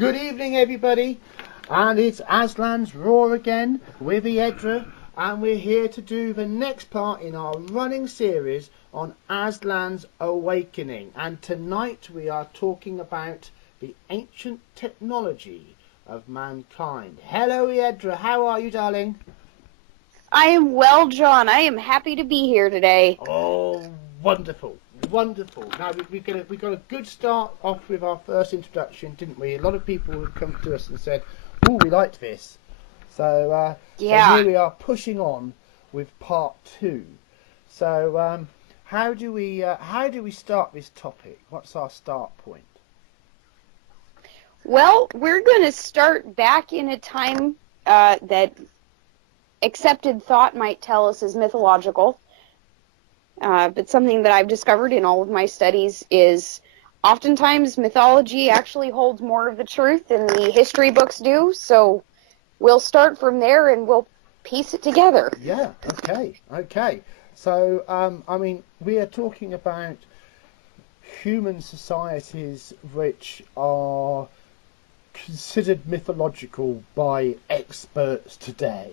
Good evening, everybody, and it's Aslan's Roar again with Eadra, and we're here to do the next part in our running series on Aslan's Awakening. And tonight we are talking about the ancient technology of mankind. Hello, Eadra. How are you, darling? I am well, John. I am happy to be here today. Oh, wonderful. Wonderful. Now we got a good start off with our first introduction, didn't we? A lot of people have come to us and said, "Oh, we liked this." So here we are pushing on with part 2. So how do we start this topic? What's our start point? Well, we're going to start back in a time that accepted thought might tell us is mythological. But something that I've discovered in all of my studies is oftentimes mythology actually holds more of the truth than the history books do. So we'll start from there and we'll piece it together. Yeah, okay. So, I mean, we are talking about human societies which are considered mythological by experts today,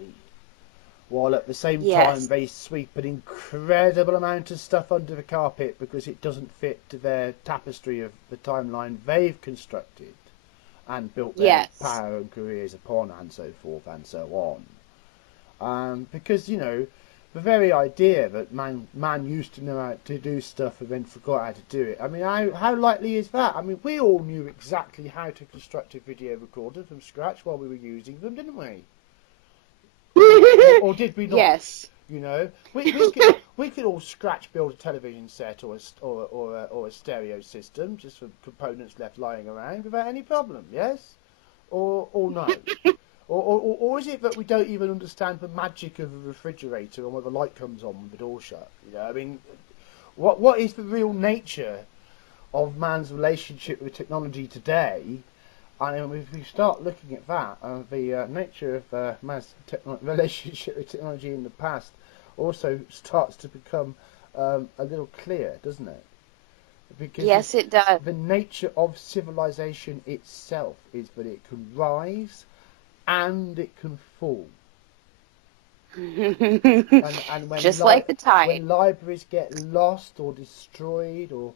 while at the same time they sweep an incredible amount of stuff under the carpet because it doesn't fit to their tapestry of the timeline they've constructed and built their power and careers upon, and so forth and so on. Because, you know, the very idea that man used to know how to do stuff and then forgot how to do it, I mean, how likely is that? I mean, we all knew exactly how to construct a video recorder from scratch while we were using them, didn't we? Or did we not? Yes. You know, we could all scratch build a television set or a stereo system just from components left lying around without any problem. Yes, or no, or is it that we don't even understand the magic of a refrigerator and when the light comes on when the door shut? You know, I mean, what is the real nature of man's relationship with technology today? And if we start looking at that, the nature of man's relationship with technology in the past also starts to become a little clear, doesn't it? Because yes, it does. The nature of civilization itself is that it can rise and it can fall. and when just like the tide. When libraries get lost or destroyed, or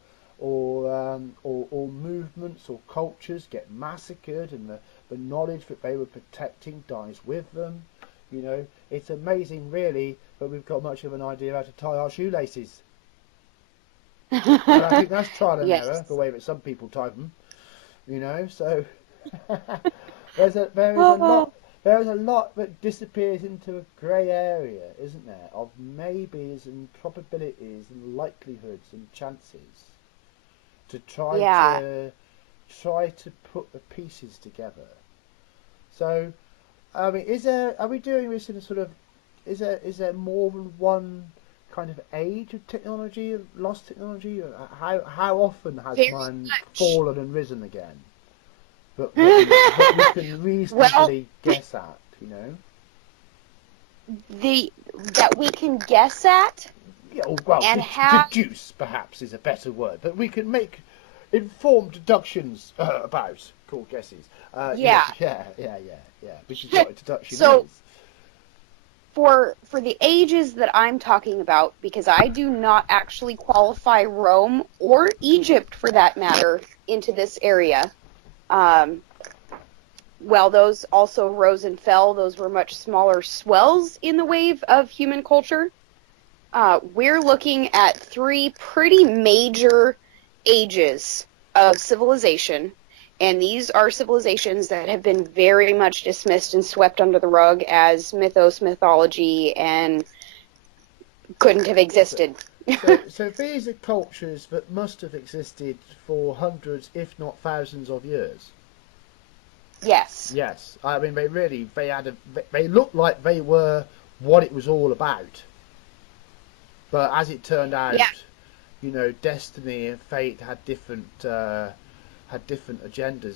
movements or cultures get massacred and the knowledge that they were protecting dies with them. You know, it's amazing really that we've got much of an idea how to tie our shoelaces. And I think that's trial and error, the way that some people tie them. You know, so there is a lot that disappears into a grey area, isn't there, of maybes and probabilities and likelihoods and chances, to try to put the pieces together. So, I mean, are we doing this in a sort of, is there more than one kind of age of technology, lost technology? How often has man fallen and risen again? But we can reasonably guess at, you know. That we can guess at. Yeah, well, deduce perhaps is a better word, but we can make informed deductions about, called guesses. Yeah. Which is what a deduction is. For the ages that I'm talking about, because I do not actually qualify Rome or Egypt, for that matter, into this area. Well, those also rose and fell. Those were much smaller swells in the wave of human culture. We're looking at 3 pretty major ages of civilization, and these are civilizations that have been very much dismissed and swept under the rug as mythology, and couldn't have existed. So these are cultures that must have existed for hundreds, if not thousands of years. Yes. Yes. I mean, they looked like they were what it was all about. But as it turned out, you know, destiny and fate had different agendas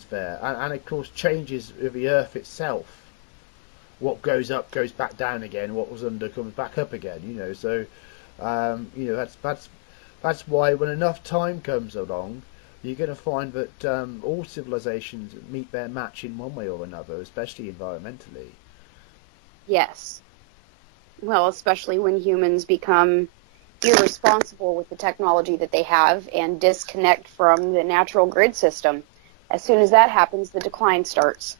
there, and of course changes with the earth itself. What goes up goes back down again. What was under comes back up again. You know, so you know that's why when enough time comes along, you're going to find that all civilizations meet their match in one way or another, especially environmentally. Yes. Well, especially when humans become irresponsible with the technology that they have and disconnect from the natural grid system. As soon as that happens, the decline starts.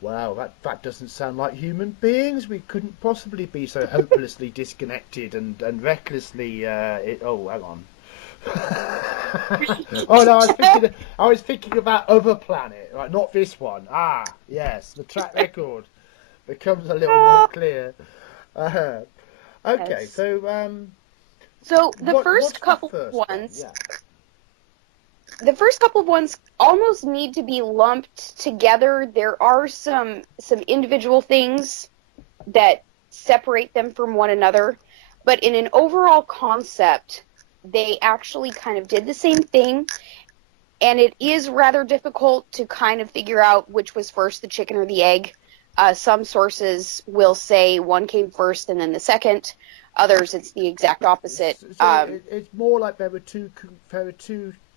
Wow, that doesn't sound like human beings. We couldn't possibly be so hopelessly disconnected and recklessly. Oh, hang on. Oh no, I was thinking about other planet, right? Not this one. Ah, yes, the track record becomes a little more clear. Uh, okay, Yes. so So the what's first the couple of first one? ones, Yeah. the first couple of ones almost need to be lumped together. There are some individual things that separate them from one another, but in an overall concept, they actually kind of did the same thing. And it is rather difficult to kind of figure out which was first, the chicken or the egg. Some sources will say one came first and then the second. Others, it's the exact opposite. So it's more like there were two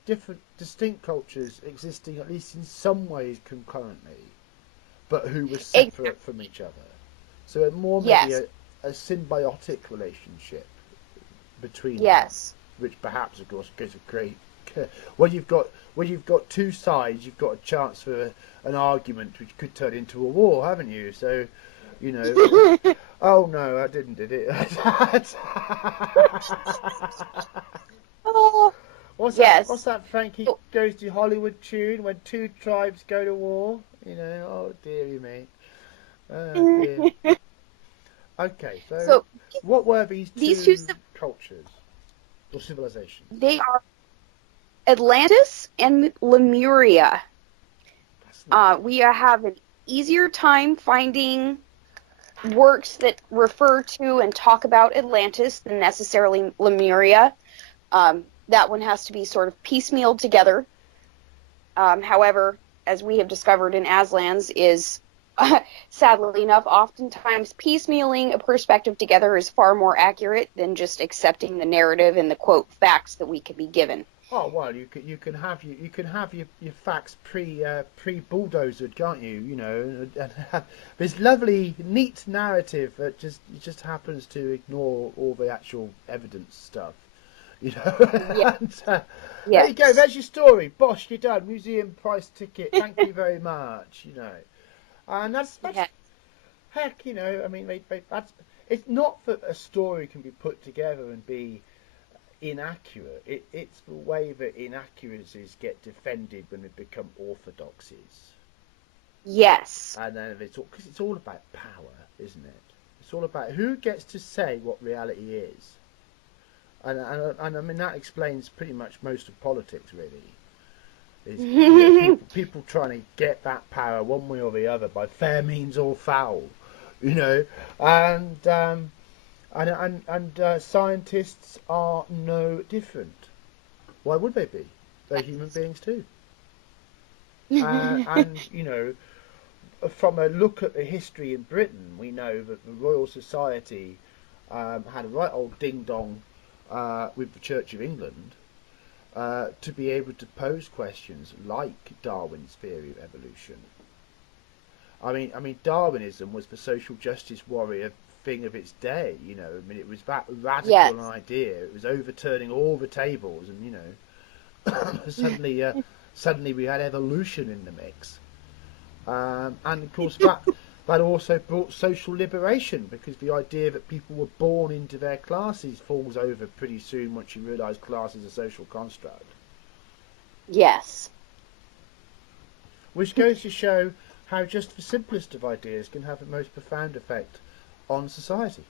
different, distinct cultures existing, at least in some ways, concurrently, but who were separate from each other. So it more maybe Yes, a symbiotic relationship between them, yes. which perhaps, of course, gives a great. When you've got two sides, you've got a chance for an argument which could turn into a war, haven't you? So, you know. Oh no, I didn't, did it? Oh, What's that? What's yes. that? Frankie Goes to Hollywood tune when two tribes go to war. You know. Oh dearie me. Oh dear. Okay, so So what were these these two, two cultures or civilizations? they are Atlantis and Lemuria. Fascinating. We have an easier time finding works that refer to and talk about Atlantis than necessarily Lemuria. That one has to be sort of piecemealed together. However, as we have discovered in Aslan's, is sadly enough, oftentimes piecemealing a perspective together is far more accurate than just accepting the narrative and the quote facts that we can be given. Oh well, you can have your facts pre bulldozered, can't you? You know, and have this lovely neat narrative that just happens to ignore all the actual evidence stuff. You know, Yeah. and, there you go. Yes. There's your story. Bosh, you're done. Museum price ticket. Thank you very much. You know, and that's Yeah. heck. You know, I mean, that's it's not that a story can be put together and be inaccurate. It's the way that inaccuracies get defended when they become orthodoxies, Yes. and then because it's all about power, isn't it? It's all about who gets to say what reality is, and I mean that explains pretty much most of politics, really. Is people trying to get that power one way or the other by fair means or foul, you know, and scientists are no different. Why would they be? They're human beings too. And you know, from a look at the history in Britain, we know that the Royal Society had a right old ding dong with the Church of England to be able to pose questions like Darwin's theory of evolution. I mean, Darwinism was the social justice warrior thing of its day. You know, I mean, it was that Yes. radical an idea. It was overturning all the tables, and you know, suddenly we had evolution in the mix. And of course that also brought social liberation because the idea that people were born into their classes falls over pretty soon once you realise class is a social construct. Yes. Which goes to show how just the simplest of ideas can have the most profound effect on society.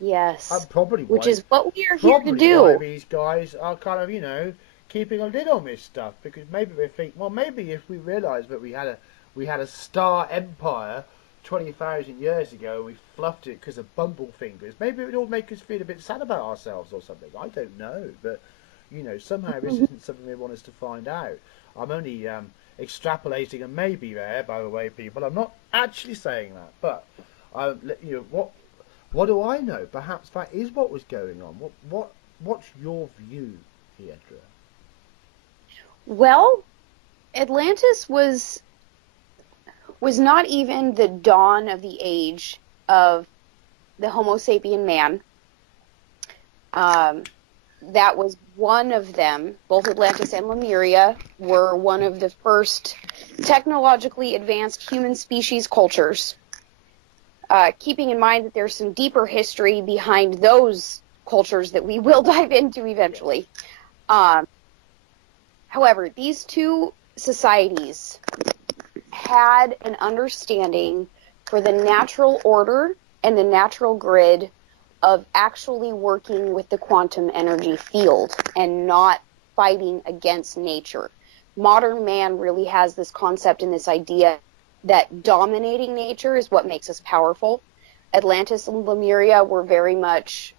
Yes. And probably Which why is what we are here to probably why do. these guys are kind of, you know, keeping a lid on this stuff because maybe they think, well, maybe if we realised that we had a star empire 20,000 years ago, we fluffed it because of bumblefingers. Maybe it would all make us feel a bit sad about ourselves or something. I don't know, but you know, somehow this isn't something they want us to find out. I'm only extrapolating a maybe there, by the way, people. I'm not actually saying that, but you know what do I know? Perhaps that is what was going on. What's your view, Eadra? Well, Atlantis was not even the dawn of the age of the Homo sapien man. Um, that was one of them. Both Atlantis and Lemuria were one of the first technologically advanced human species cultures. Keeping in mind that there's some deeper history behind those cultures that we will dive into eventually. Um, However, these two societies had an understanding for the natural order and the natural grid of actually working with the quantum energy field and not fighting against nature. Modern man really has this concept and this idea that dominating nature is what makes us powerful. Atlantis and Lemuria were very much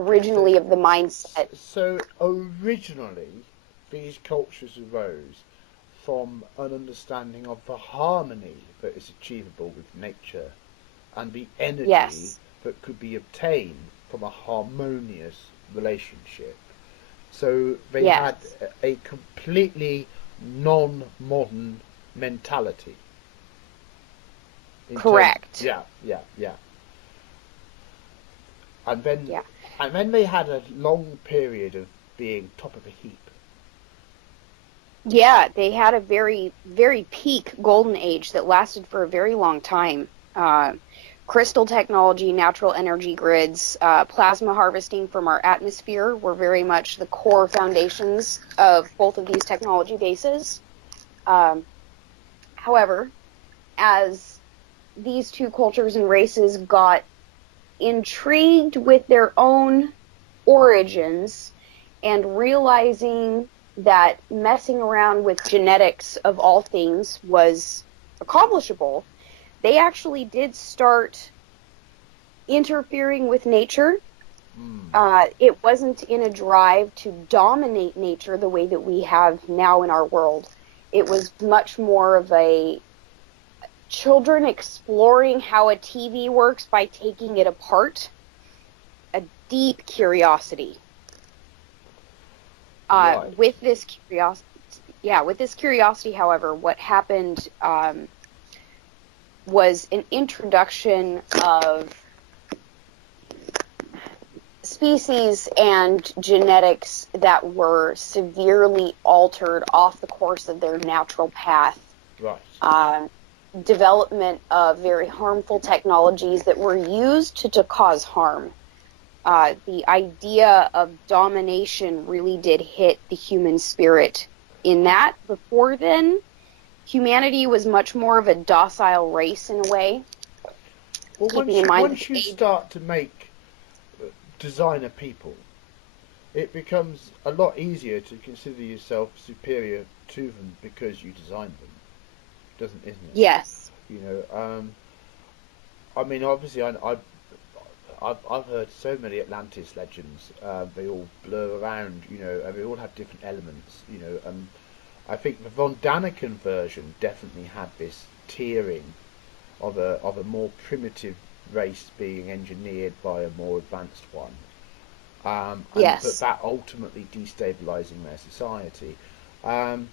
Okay, originally of the mindset. so originally these cultures arose from an understanding of the harmony that is achievable with nature and the energy Yes, that could be obtained from a harmonious relationship. So they had yes, a completely non-modern mentality in terms. correct. Yeah, yeah, yeah. And then Yeah. and then they had a long period of being top of the heap. Yeah, they had a very, very peak golden age that lasted for a very long time. Crystal technology, natural energy grids, plasma harvesting from our atmosphere were very much the core foundations of both of these technology bases. Um, However, as these two cultures and races got intrigued with their own origins and realizing that messing around with genetics of all things was accomplishable, they actually did start interfering with nature. Mm. It wasn't in a drive to dominate nature the way that we have now in our world. It was much more of a children exploring how a TV works by taking it apart, a deep curiosity. Right. With this curiosity, yeah, with this curiosity, however, what happened was an introduction of species and genetics that were severely altered off the course of their natural path. Right. Uh, Development of very harmful technologies that were used to cause harm. The idea of domination really did hit the human spirit in that. Before then, humanity was much more of a docile race in a way, Well, keeping in mind that once the you age. start to make designer people, it becomes a lot easier to consider yourself superior to them because you designed them, doesn't isn't it? Yes, You know, I mean, obviously, I've heard so many Atlantis legends. They all blur around, you know, and they all have different elements, you know. I think the Von Daniken version definitely had this tiering of a more primitive race being engineered by a more advanced one, but yes, that ultimately destabilizing their society. Um,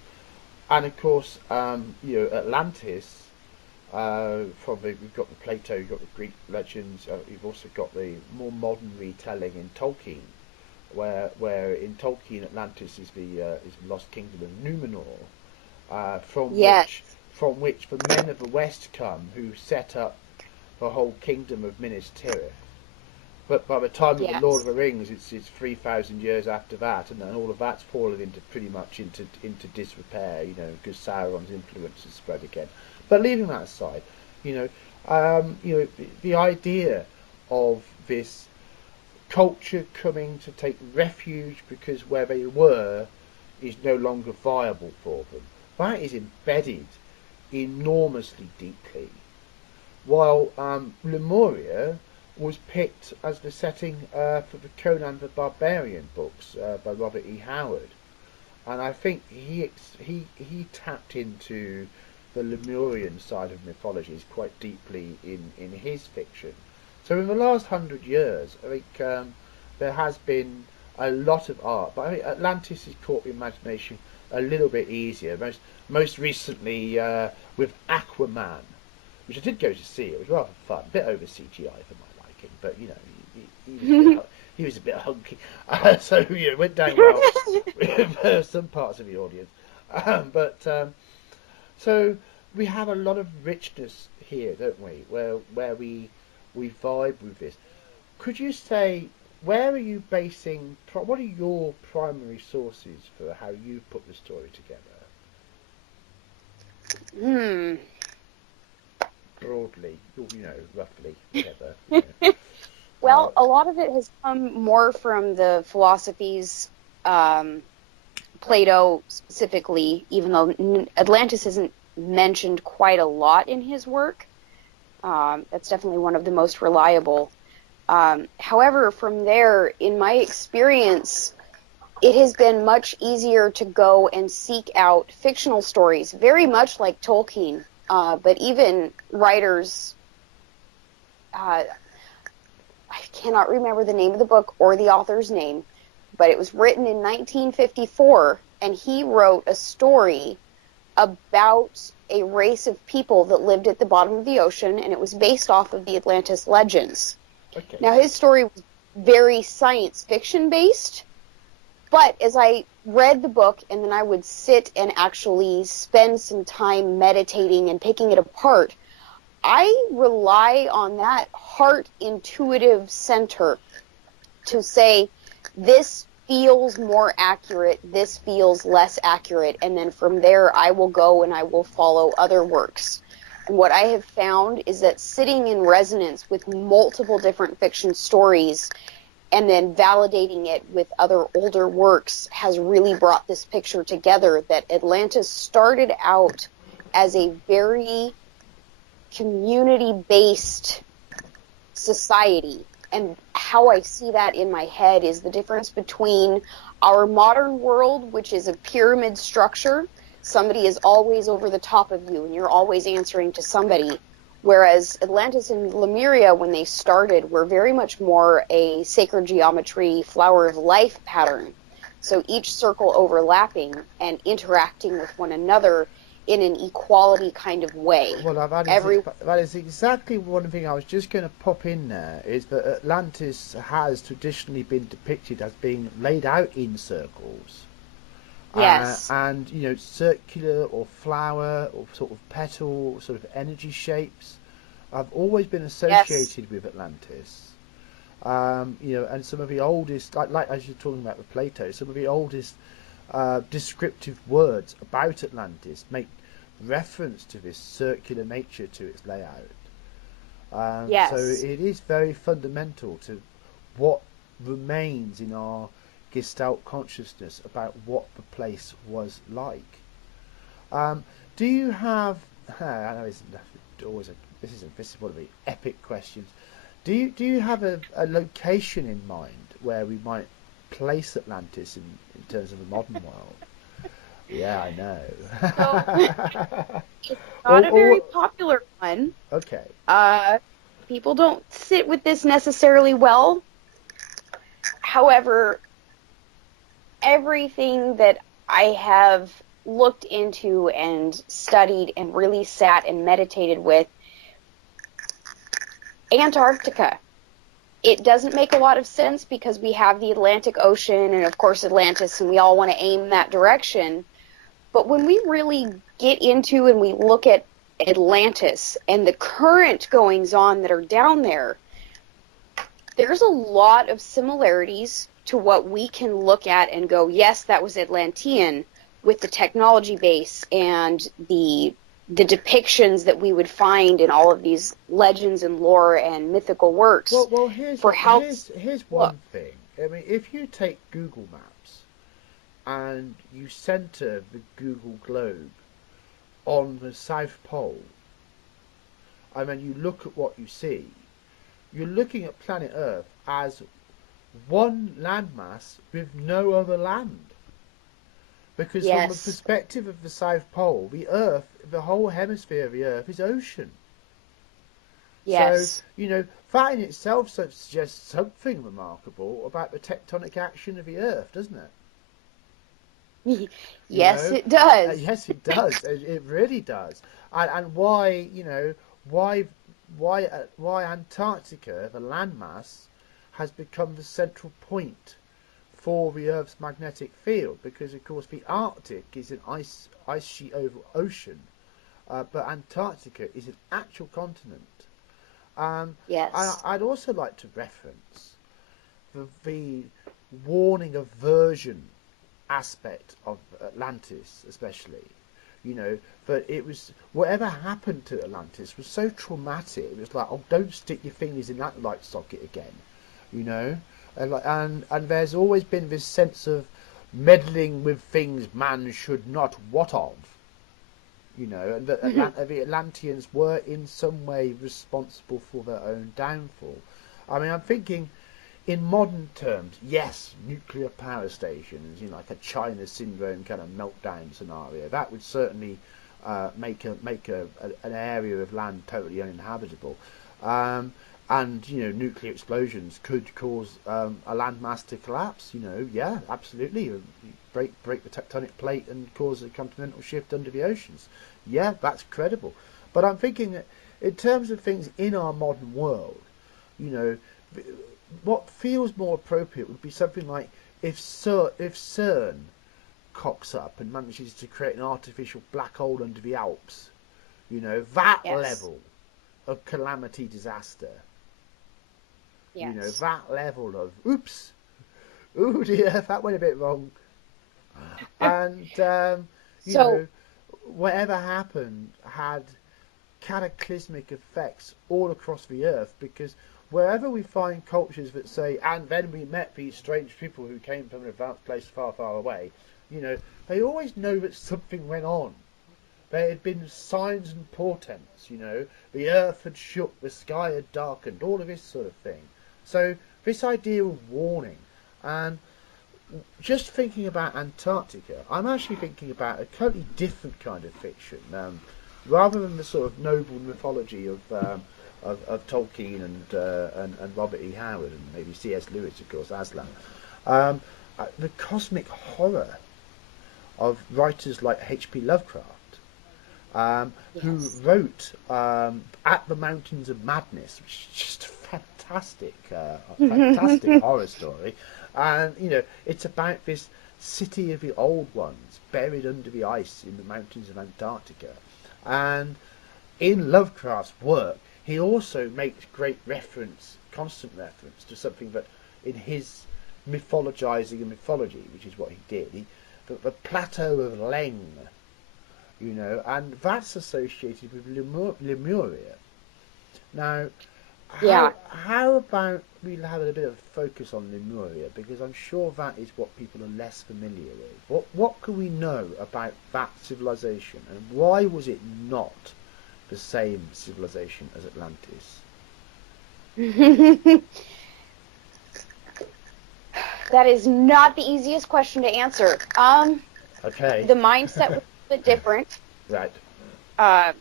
and of course, you know, Atlantis. We've got the Plato, you've got the Greek legends. You've also got the more modern retelling in Tolkien, where in Tolkien Atlantis is the lost kingdom of Numenor, uh, from which yes, from which the men of the West come who set up the whole kingdom of Minas Tirith. But by the time of the Lord of yes, the Rings, it's 3,000 years after that, and then all of that's fallen into pretty much into disrepair, you know, because Sauron's influence has spread again. But leaving that aside, you know, the idea of this culture coming to take refuge because where they were is no longer viable for them, that is embedded enormously deeply. While Lemuria was picked as the setting for the Conan the Barbarian books by Robert E. Howard, and I think he tapped into the Lemurian side of mythologies quite deeply in his fiction. So in the last 100 years, I think there has been a lot of art, but I think Atlantis has caught the imagination a little bit easier. Most recently with Aquaman, which I did go to see. It was rather fun. A bit over CGI for my liking, but you know, he was a bit hunky, so you know, it went down well with some parts of the audience. But so we have a lot of richness here, don't we? Where we vibe with this. Could you say where are you basing? What are your primary sources for how you put the story together? Hmm. Broadly, you know, roughly, whatever. You Well, a lot of it has come more from the philosophies, Plato specifically, even though Atlantis isn't mentioned quite a lot in his work. That's definitely one of the most reliable. However, from there, in my experience, it has been much easier to go and seek out fictional stories, very much like Tolkien, but even writers. I cannot remember the name of the book or the author's name, but it was written in 1954, and he wrote a story about a race of people that lived at the bottom of the ocean, and it was based off of the Atlantis legends. Okay. Now, his story was very science fiction based, but as I read the book and then I would sit and actually spend some time meditating and picking it apart, I rely on that heart intuitive center to say, this feels more accurate, this feels less accurate, and then from there I will go and I will follow other works. And what I have found is that sitting in resonance with multiple different fiction stories and then validating it with other older works has really brought this picture together, that Atlantis started out as a very community-based society. And how I see that in my head is the difference between our modern world, which is a pyramid structure. Somebody is always over the top of you, and you're always answering to somebody. Whereas Atlantis and Lemuria, when they started, were very much more a sacred geometry, flower of life pattern. So each circle overlapping and interacting with one another in an equality kind of way. Well, that is exactly one thing I was just going to pop in there, is that Atlantis has traditionally been depicted as being laid out in circles. Yes. And, you know, circular or flower or sort of petal sort of energy shapes have always been associated with Atlantis. You know, and some of the oldest, like as you're talking about with Plato, some of the oldest descriptive words about Atlantis make reference to this circular nature to its layout. Yes. So it is very fundamental to what remains in our Gestalt consciousness about what the place was like. Do you have? I know this is one of the epic questions. Do you have a location in mind where we might place Atlantis in terms of the modern world? Yeah, I know. So, it's not a very popular one. Okay. People don't sit with this necessarily well. However, everything that I have looked into and studied and really sat and meditated with, Antarctica. It doesn't make a lot of sense because we have the Atlantic Ocean and, of course, Atlantis, and we all want to aim that direction. But when we really get into and we look at Atlantis and the current goings on that are down there, there's a lot of similarities to what we can look at and go, yes, that was Atlantean, with the technology base and the depictions that we would find in all of these legends and lore and mythical works. Well, here's one thing. I mean, if you take Google Maps and you center the Google globe on the South Pole, and then you look at what you see, you're looking at planet Earth as one landmass with no other land. Because from the perspective of the South Pole, the Earth, the whole hemisphere of the Earth is ocean. Yes. So, you know, that in itself suggests something remarkable about the tectonic action of the Earth, doesn't it? You Yes, know, it does. yes, it does. It really does. And why, why, why Antarctica, the landmass, has become the central point for the Earth's magnetic field, because of course the Arctic is an ice sheet over ocean, but Antarctica is an actual continent. Yes. I'd also like to reference the warning aversion aspect of Atlantis, especially. But it was, whatever happened to Atlantis was so traumatic. It was like, oh, don't stick your fingers in that light socket again, you know. And there's always been this sense of meddling with things man should not wot of, and the Atlanteans were in some way responsible for their own downfall. I mean, I'm thinking in modern terms, yes, nuclear power stations, like a China syndrome kind of meltdown scenario, that would certainly make an area of land totally uninhabitable. And nuclear explosions could cause a landmass to collapse. Yeah, absolutely. Break the tectonic plate and cause a continental shift under the oceans. Yeah, that's credible. But I'm thinking that in terms of things in our modern world, you know, what feels more appropriate would be something like if CERN cocks up and manages to create an artificial black hole under the Alps, that Yes. level of calamity disaster, Yes. that level of oops, oh dear, that went a bit wrong. And, you So, know, whatever happened had cataclysmic effects all across the earth, because wherever we find cultures that say, and then we met these strange people who came from an advanced place far, far away, they always know that something went on. There had been signs and portents, the earth had shook, the sky had darkened, all of this sort of thing. So this idea of warning, and just thinking about Antarctica, I'm actually thinking about a totally different kind of fiction, rather than the sort of noble mythology of Tolkien and Robert E. Howard and maybe C.S. Lewis, of course, Aslan. The cosmic horror of writers like H.P. Lovecraft, who yes. wrote At the Mountains of Madness, which is just a fantastic horror story. And, it's about this city of the old ones buried under the ice in the mountains of Antarctica. And in Lovecraft's work, he also makes great reference, constant reference, to something that in his mythologizing of mythology, which is what he did, the plateau of Leng, and that's associated with Lemuria. Now, Yeah. how about we have a bit of focus on Lemuria, because I'm sure that is what people are less familiar with. What can we know about that civilization, and why was it not the same civilization as Atlantis? That is not the easiest question to answer. Okay, The mindset was a bit different. right. Uh,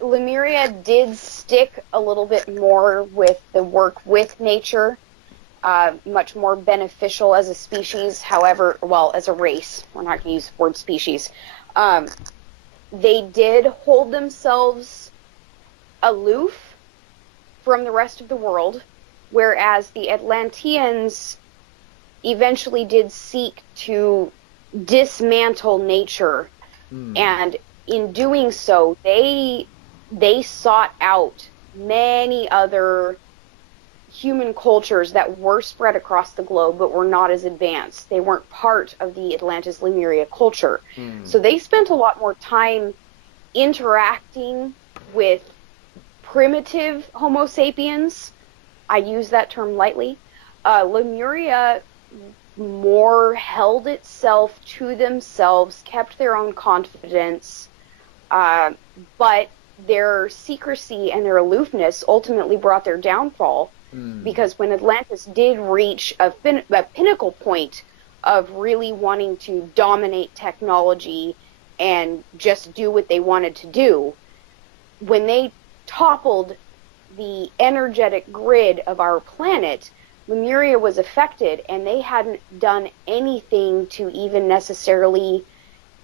Lemuria did stick a little bit more with the work with nature, much more beneficial as a species. However, well, as a race, we're not going to use the word species. They did hold themselves aloof from the rest of the world, whereas the Atlanteans eventually did seek to dismantle nature, and in doing so, they sought out many other human cultures that were spread across the globe but were not as advanced. They weren't part of the Atlantis Lemuria culture. So they spent a lot more time interacting with primitive Homo sapiens. I use that term lightly. Lemuria more held itself to themselves, kept their own confidence, but their secrecy and their aloofness ultimately brought their downfall, because when Atlantis did reach a pinnacle point of really wanting to dominate technology and just do what they wanted to do, when they toppled the energetic grid of our planet, Lemuria was affected, and they hadn't done anything to even necessarily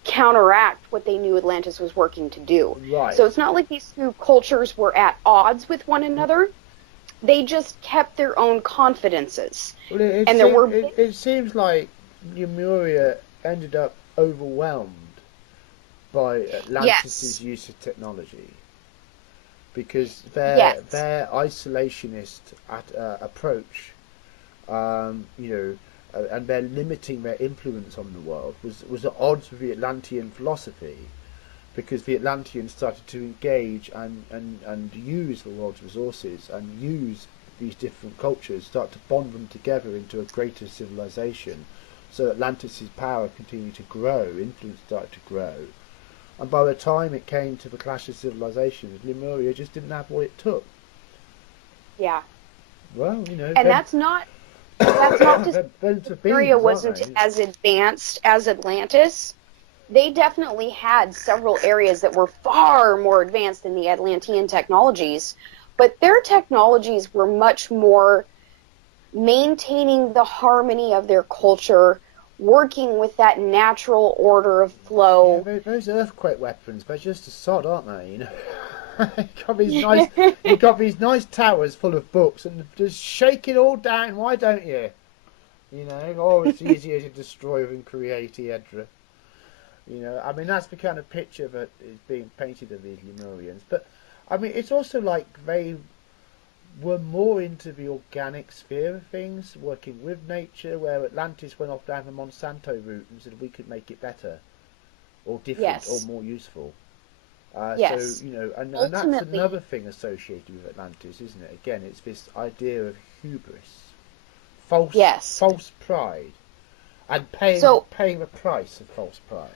counteract what they knew Atlantis was working to do. Right. So it's not like these two cultures were at odds with one another. They just kept their own confidences. Well, it, And there seem, were it seems like Lemuria ended up overwhelmed by Atlantis' use of technology, because their isolationist approach, and they're limiting their influence on the world was at odds with the Atlantean philosophy, because the Atlanteans started to engage and use the world's resources and use these different cultures, start to bond them together into a greater civilization. So Atlantis' power continued to grow, influence started to grow. And by the time it came to the clash of civilizations, Lemuria just didn't have what it took. Yeah. Well, and that's not to say Lemuria wasn't they? as advanced as Atlantis. They definitely had several areas that were far more advanced than the Atlantean technologies, but their technologies were much more maintaining the harmony of their culture, working with that natural order of flow. Yeah, those earthquake weapons, they're just a sod, aren't they? You've got these nice towers full of books, and just shake it all down. Why don't you? It's easier to destroy than create, Eadra. I mean, that's the kind of picture that is being painted of these Lemurians. But I mean, it's also like they were more into the organic sphere of things, working with nature, where Atlantis went off down the Monsanto route and said we could make it better, or different, or more useful. Yes. So, and that's another thing associated with Atlantis, isn't it? Again, it's this idea of hubris, false pride, and paying the price of false pride.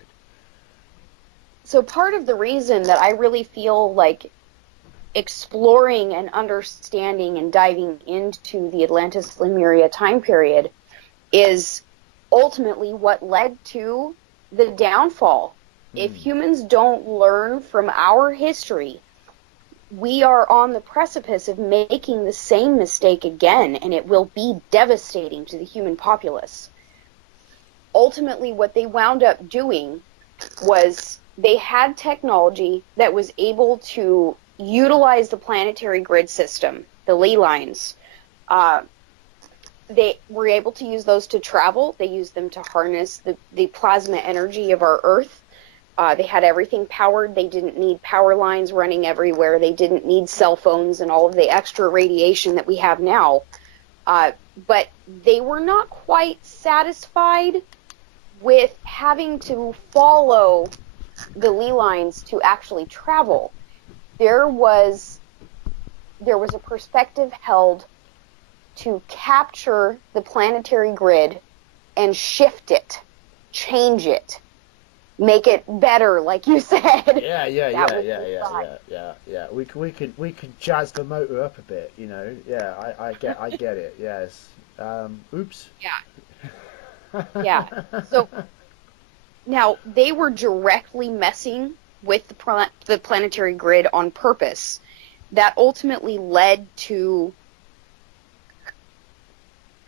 So part of the reason that I really feel like exploring and understanding and diving into the Atlantis-Lemuria time period is ultimately what led to the downfall. If humans don't learn from our history, we are on the precipice of making the same mistake again, and it will be devastating to the human populace. Ultimately, what they wound up doing was they had technology that was able to utilize the planetary grid system, the ley lines. They were able to use those to travel. They used them to harness the plasma energy of our Earth. They had everything powered. They didn't need power lines running everywhere. They didn't need cell phones and all of the extra radiation that we have now. But they were not quite satisfied with having to follow the ley lines to actually travel. There was a perspective held to capture the planetary grid and shift it, change it, make it better, like you said. Yeah. We can jazz the motor up a bit, Yeah, I get it. Yes. Oops. Yeah. Yeah. So now they were directly messing with the planetary grid on purpose. That ultimately led to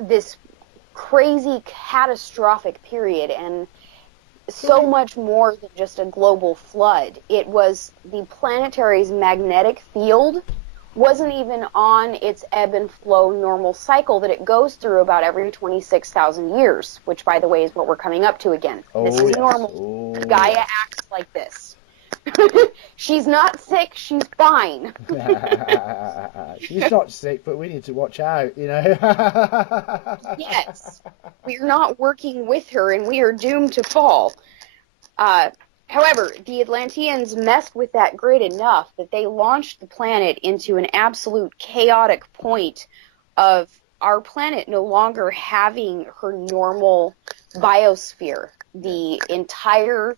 this crazy catastrophic period, and so much more than just a global flood. It was the planetary's magnetic field wasn't even on its ebb and flow normal cycle that it goes through about every 26,000 years, which, by the way, is what we're coming up to again. This is normal. Gaia acts like this. She's not sick, she's fine. She's not sick, but we need to watch out, Yes. We're not working with her, and we are doomed to fall. However, the Atlanteans messed with that grid enough that they launched the planet into an absolute chaotic point of our planet no longer having her normal biosphere. The entire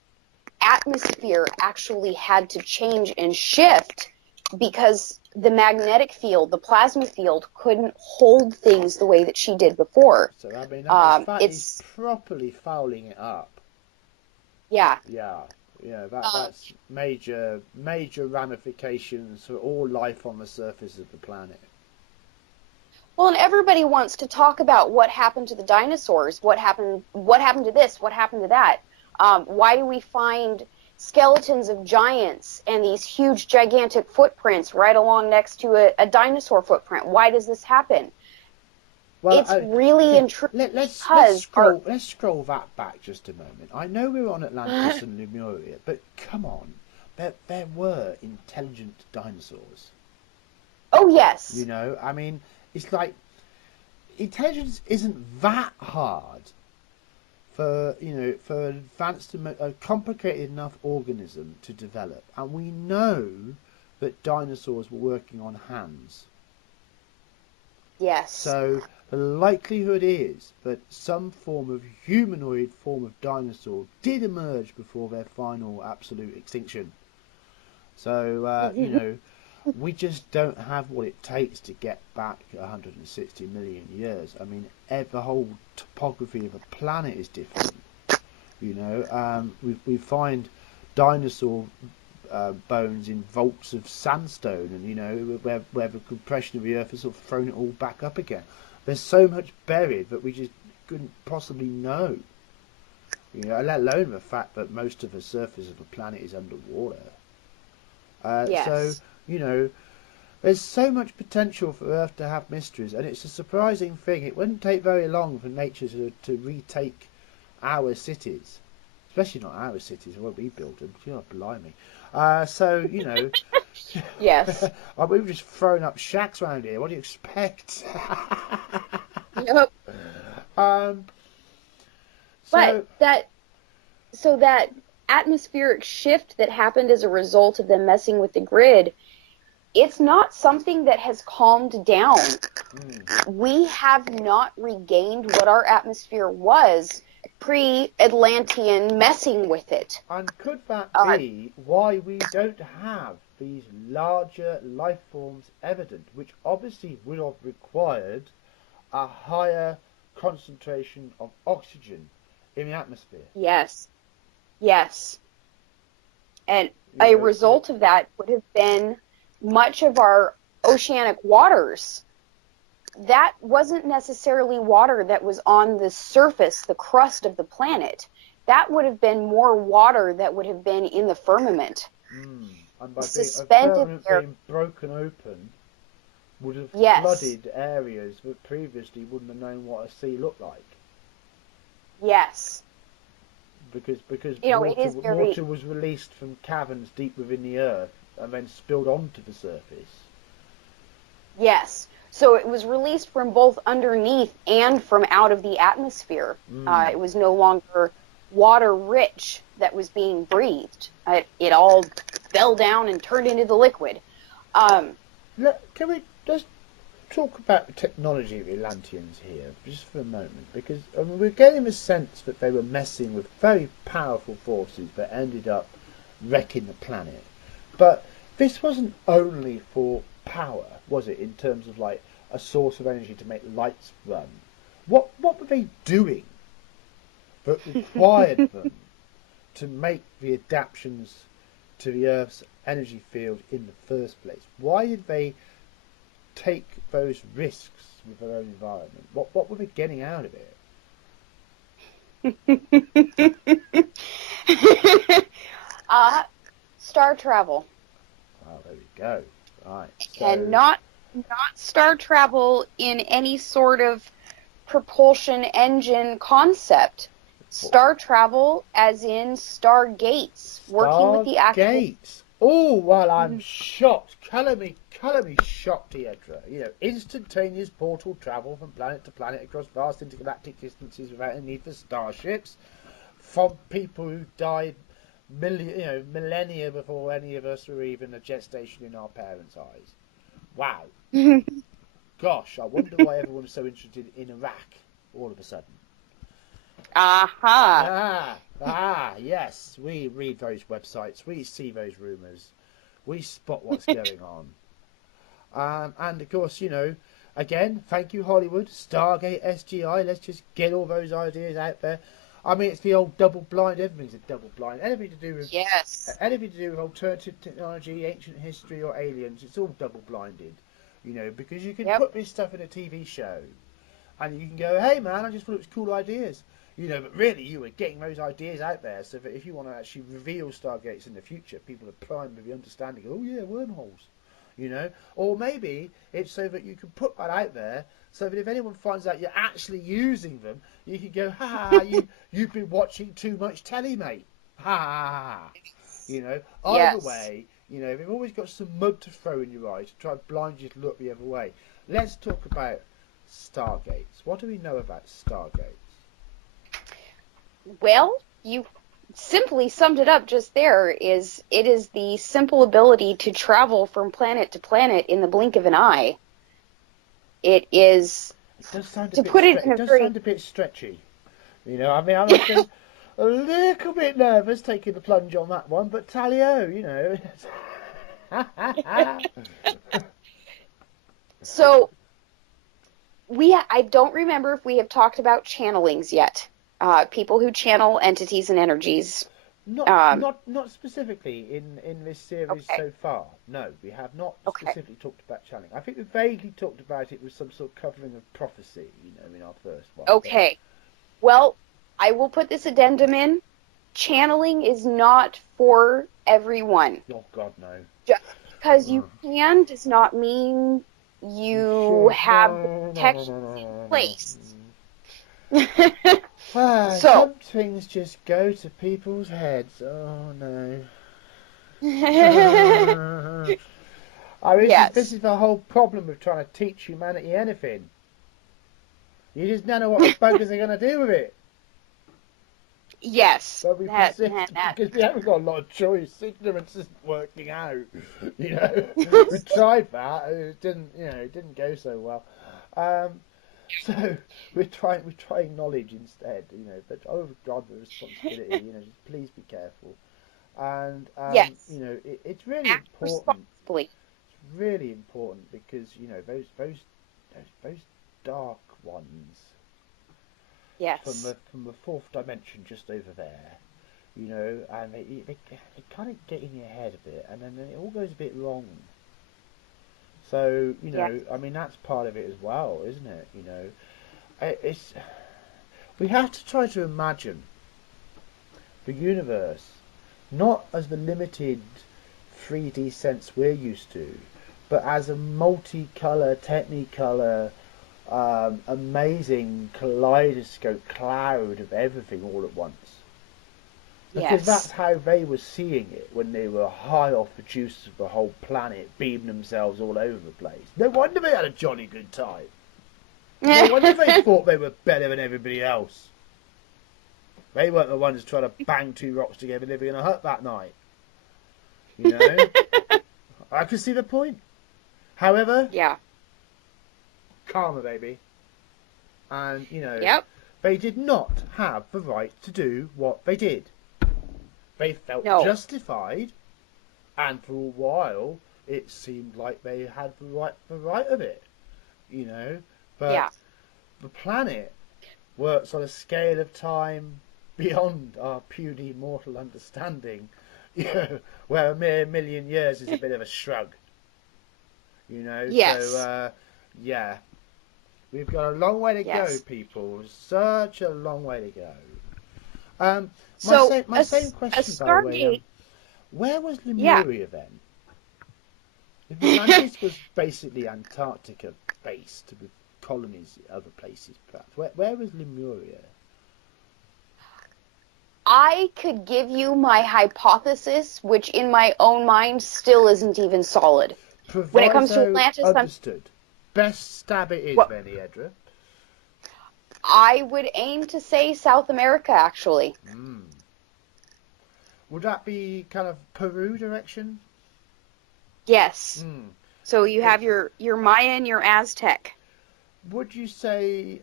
atmosphere actually had to change and shift because the magnetic field, the plasma field, couldn't hold things the way that she did before. So I mean, it's properly fouling it up. Yeah. That's major ramifications for all life on the surface of the planet. Well, and everybody wants to talk about what happened to the dinosaurs, what happened to this, what happened to that. Why do we find skeletons of giants and these huge, gigantic footprints right along next to a dinosaur footprint? Why does this happen? Well, It's really let's because scroll that back just a moment. I know we're on Atlantis and Lemuria, but come on, there were intelligent dinosaurs. Oh yes. You know, I mean, it's like intelligence isn't that hard for for advanced, a complicated enough organism to develop, and we know that dinosaurs were working on hands. Yes. So the likelihood is that some form of humanoid form of dinosaur did emerge before their final absolute extinction. So we just don't have what it takes to get back 160 million years. I mean, the whole topography of a planet is different. We find dinosaur bones in vaults of sandstone, and where the compression of the earth has sort of thrown it all back up again. There's so much buried that we just couldn't possibly know. Let alone the fact that most of the surface of the planet is underwater. Yes. So, there's so much potential for Earth to have mysteries, and it's a surprising thing. It wouldn't take very long for nature to retake our cities. Especially not our cities, where we built them. God, blimey. Yes. We've just thrown up shacks around here. What do you expect? Yep. But that atmospheric shift that happened as a result of them messing with the grid, it's not something that has calmed down. We have not regained what our atmosphere was pre-Atlantean messing with it. And could that be why we don't have these larger life forms evident, which obviously would have required a higher concentration of oxygen in the atmosphere? Yes. And a result of that would have been much of our oceanic waters. That wasn't necessarily water that was on the surface, the crust of the planet. That would have been more water that would have been in the firmament. And by suspended there, being broken open, would have flooded areas that previously wouldn't have known what a sea looked like. Yes. Because water was released from caverns deep within the earth and then spilled onto the surface. Yes. So it was released from both underneath and from out of the atmosphere. It was no longer water rich that was being breathed. It all fell down and turned into the liquid. Can we just talk about the technology of the Atlanteans here, just for a moment? Because we're getting the sense that they were messing with very powerful forces that ended up wrecking the planet. But this wasn't only for power, was it, in terms of like a source of energy to make lights run? What were they doing that required them to make the adaptations to the Earth's energy field in the first place? Why did they take those risks with their own environment? What were they getting out of it? Star travel. Oh, there we go. Right. So, and not star travel in any sort of propulsion engine concept. Star travel as in stargates, working with the actual... Stargates. Oh, well, I'm shocked. Colour me shocked, Eadra. Instantaneous portal travel from planet to planet across vast intergalactic distances without a need for starships, from people who died millennia before any of us were even a gestation in our parents' eyes. Wow. Gosh, I wonder why everyone is so interested in Iraq all of a sudden. Yes, we read those websites, we see those rumours, we spot what's going on. And of course, again, thank you, Hollywood, Stargate, SGI, let's just get all those ideas out there. I mean, it's the old double blind, everything's a double blind. Anything to do with alternative technology, ancient history, or aliens, it's all double blinded. You know, because you can Yep. put this stuff in a TV show, and you can go, hey man, I just thought it was cool ideas. You know, but really you were getting those ideas out there so that if you want to actually reveal Stargates in the future, people are primed with the understanding, oh yeah, wormholes. You know, or maybe it's so that you can put that out there so that if anyone finds out you're actually using them, you can go, ha ha, you've been watching too much telly, mate. Ha ha ha. You know, either Yes. way, you know, they've always got some mud to throw in your eyes to try and blind you to look the other way. Let's talk about Stargates. What do we know about Stargates? Well, you simply summed it up just there. It is the simple ability to travel from planet to planet in the blink of an eye. It is, It does sound a to bit put it in it a does very sound a bit stretchy. You know, I mean, I'm often a little bit nervous taking the plunge on that one, but tally-o, you know. so I don't remember if we have talked about channelings yet. People who channel entities and energies. Not specifically in this series Okay. so far. No, we have not Okay. specifically talked about channeling. I think we vaguely talked about it with some sort of covering of prophecy, you know, in our first one. Okay. Well, I will put this addendum in. Channeling is not for everyone. But, oh God, no. Just because you Mm. can does not mean you Sure. have the No, no, no, protection no, no, in no, no. place. Ah, So, some things just go to people's heads. Oh no. I mean, this yes. is the whole problem with trying to teach humanity anything. You just don't know what the buggers are going to do with it. Yes. So we That, persist that. because we haven't got a lot of choice. Ignorance isn't working out. You know, we tried that. And it didn't. You know, it didn't go so well. So we're trying knowledge instead. You know, but over God, the responsibility. You know, just please be careful. And Yes. you know, it's really Act important. responsibly. It's really important because you know those dark ones Yes. from the fourth dimension just over there, you know, and they kind of get in your head a bit, and then it all goes a bit wrong. So you Yes. know, I mean that's part of it as well, isn't it? You know, it's we have to try to imagine the universe not as the limited 3D sense we're used to, but as a multicolour, technicolour, amazing kaleidoscope cloud of everything all at once. Because that's Yes. how they were seeing it when they were high off the juice of the whole planet, beaming themselves all over the place. No wonder they had a jolly good time. No wonder they thought they were better than everybody else. They weren't the ones trying to bang two rocks together living in a hut that night. You know? I can see the point. However, Yeah. karma, baby. And, you know, Yep. they did not have the right to do what they did. They felt No. justified, and for a while it seemed like they had the right of it, you know. But Yeah. the planet works on a scale of time beyond our puny mortal understanding, you know, where a mere million years is a bit of a shrug, you know. Yes. So, yeah, we've got a long way to go, Yes. people. Such a long way to go. So My same a question, by the way. Stargate. Where was Yeah. Lemuria then? If Atlantis was basically Antarctica based with colonies other places, perhaps. Where was Lemuria? I could give you my hypothesis, which in my own mind still isn't even solid. When it comes to Proviso Atlantis, understood. Best stab it is well, then, Eadra. I would aim to say South America, actually. Mm. Would that be kind of Peru direction? Yes. Mm. So you have your Mayan, your Aztec. Would you say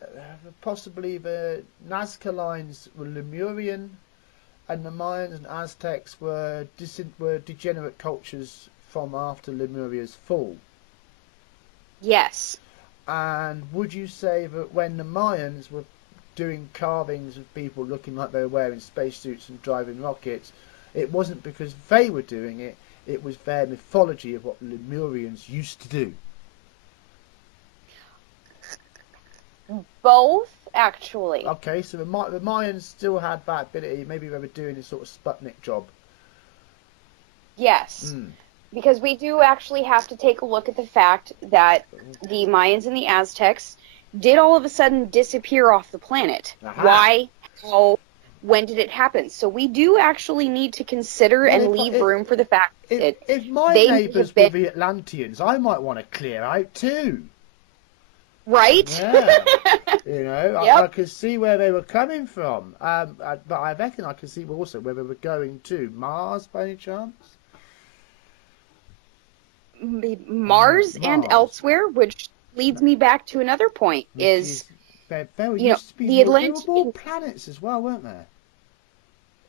possibly the Nazca lines were Lemurian and the Mayans and Aztecs were degenerate cultures from after Lemuria's fall? Yes. And would you say that when the Mayans were doing carvings of people looking like they were wearing spacesuits and driving rockets, it wasn't because they were doing it, it was their mythology of what the Lemurians used to do? Both, actually. Okay, so the Mayans still had that ability. Maybe they were doing a sort of Sputnik job. Yes. Because we do actually have to take a look at the fact that the Mayans and the Aztecs did all of a sudden disappear off the planet. Aha. Why? How? When did it happen? So we do actually need to consider and leave room for the fact that if my they neighbours were the Atlanteans, I might want to clear out too. Right? Yeah. You know, Yep. I could see where they were coming from. But I reckon I could see also where they were going to. Mars, by any chance? Mars and elsewhere, which leads me back to another point, is there used to be the more planets as well, weren't there?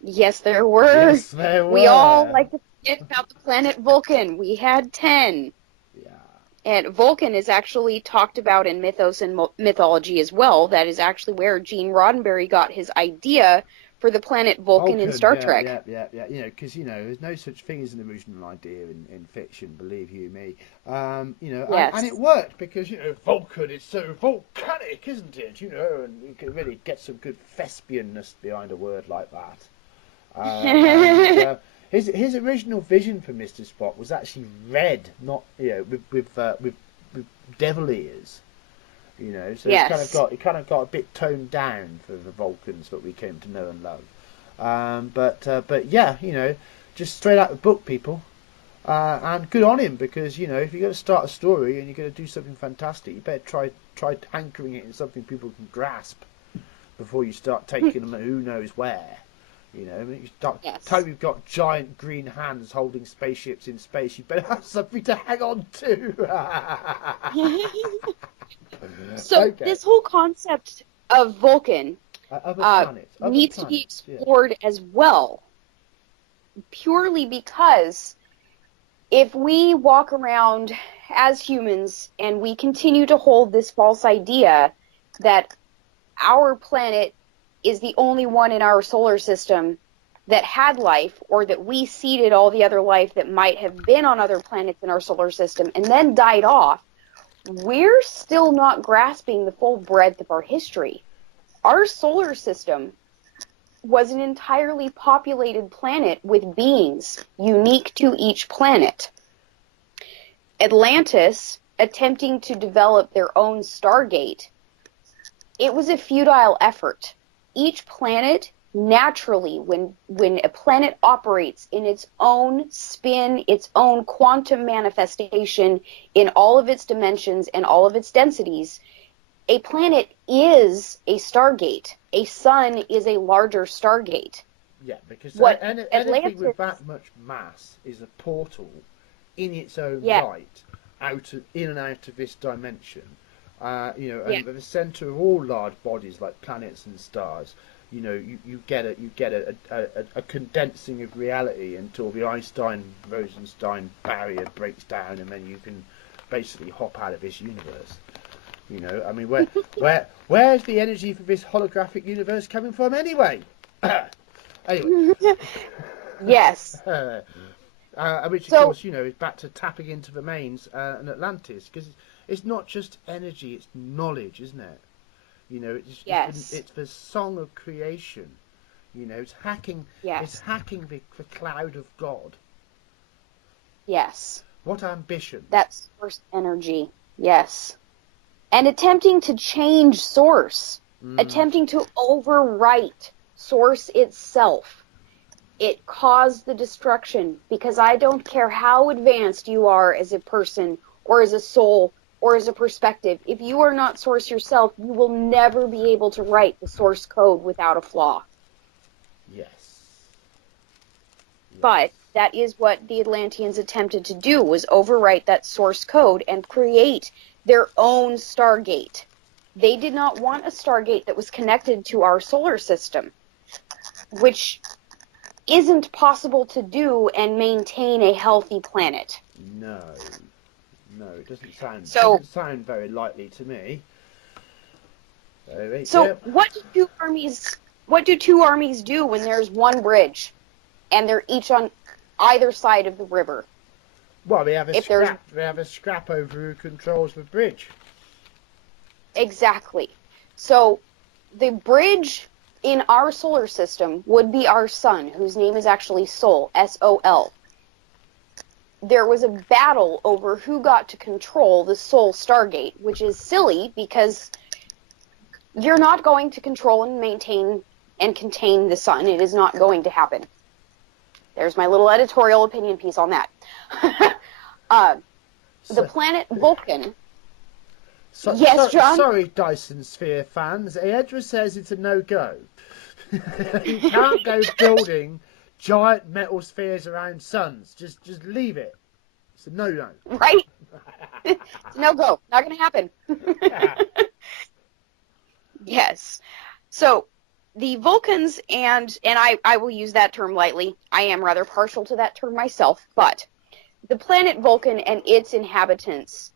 Yes, there were. Yes, there were. We all like to forget about the planet Vulcan. We had 10. Yeah. And Vulcan is actually talked about in mythos and mythology as well. That is actually where Gene Roddenberry got his idea for the planet Vulcan in Star Trek. Yeah. You know, because there's no such thing as an original idea in fiction. Believe you me. Yes. And it worked because Vulcan is so volcanic, isn't it? And you can really get some good thespianness behind a word like that. His original vision for Mr. Spock was actually red, not with devil ears. So yes. it kind of got a bit toned down for the Vulcans that we came to know and love. But yeah, just straight out the book, people. And good on him, because if you're going to start a story and you're going to do something fantastic, you better try anchoring it in something people can grasp before you start taking them who knows where. Time you've got giant green hands holding spaceships in space, you better have something to hang on to. So this whole concept of Vulcan needs to be explored as well, purely because if we walk around as humans and we continue to hold this false idea that our planet is the only one in our solar system that had life, or that we seeded all the other life that might have been on other planets in our solar system and then died off, we're still not grasping the full breadth of our history. Our solar system was an entirely populated planet with beings unique to each planet. Atlantis, attempting to develop their own Stargate, it was a futile effort. Each planet, naturally, when a planet operates in its own spin, its own quantum manifestation in all of its dimensions and all of its densities, a planet is a Stargate. A sun is a larger Stargate. Yeah, because anything with that much mass is a portal in its own right, in and out of this dimension. And at the centre of all large bodies like planets and stars, you get a condensing of reality until the Einstein-Rosenstein barrier breaks down, and then you can basically hop out of this universe. I mean, where's the energy for this holographic universe coming from anyway? Anyway. Yes. Which of course, is back to tapping into the mains and Atlantis, because it's not just energy, it's knowledge, isn't it? It's the song of creation. It's hacking. Yes. It's hacking the cloud of God. Yes. What ambition! That's source energy. Yes. And attempting to change source, attempting to overwrite source itself. It caused the destruction, because I don't care how advanced you are as a person or as a soul or as a perspective. If you are not source yourself, you will never be able to write the source code without a flaw. Yes. But that is what the Atlanteans attempted to do, was overwrite that source code and create their own Stargate. They did not want a Stargate that was connected to our solar system, which isn't possible to do and maintain a healthy planet. No, it doesn't sound very likely to me. So what do two armies do when there's one bridge and they're each on either side of the river? Well, they have a scrap over who controls the bridge. Exactly. So the bridge in our solar system would be our sun, whose name is actually Sol, S-O-L. There was a battle over who got to control the Sol Stargate, which is silly because you're not going to control and maintain and contain the sun. It is not going to happen. There's my little editorial opinion piece on that. The planet Vulcan. Yes, John? Sorry, Dyson Sphere fans. Eadra says it's a no-go. You can't go building giant metal spheres around suns. Just leave it. It's a no-no. Right? It's a no-go. Not going to happen. Yes. So the Vulcans, and I will use that term lightly. I am rather partial to that term myself, but the planet Vulcan and its inhabitants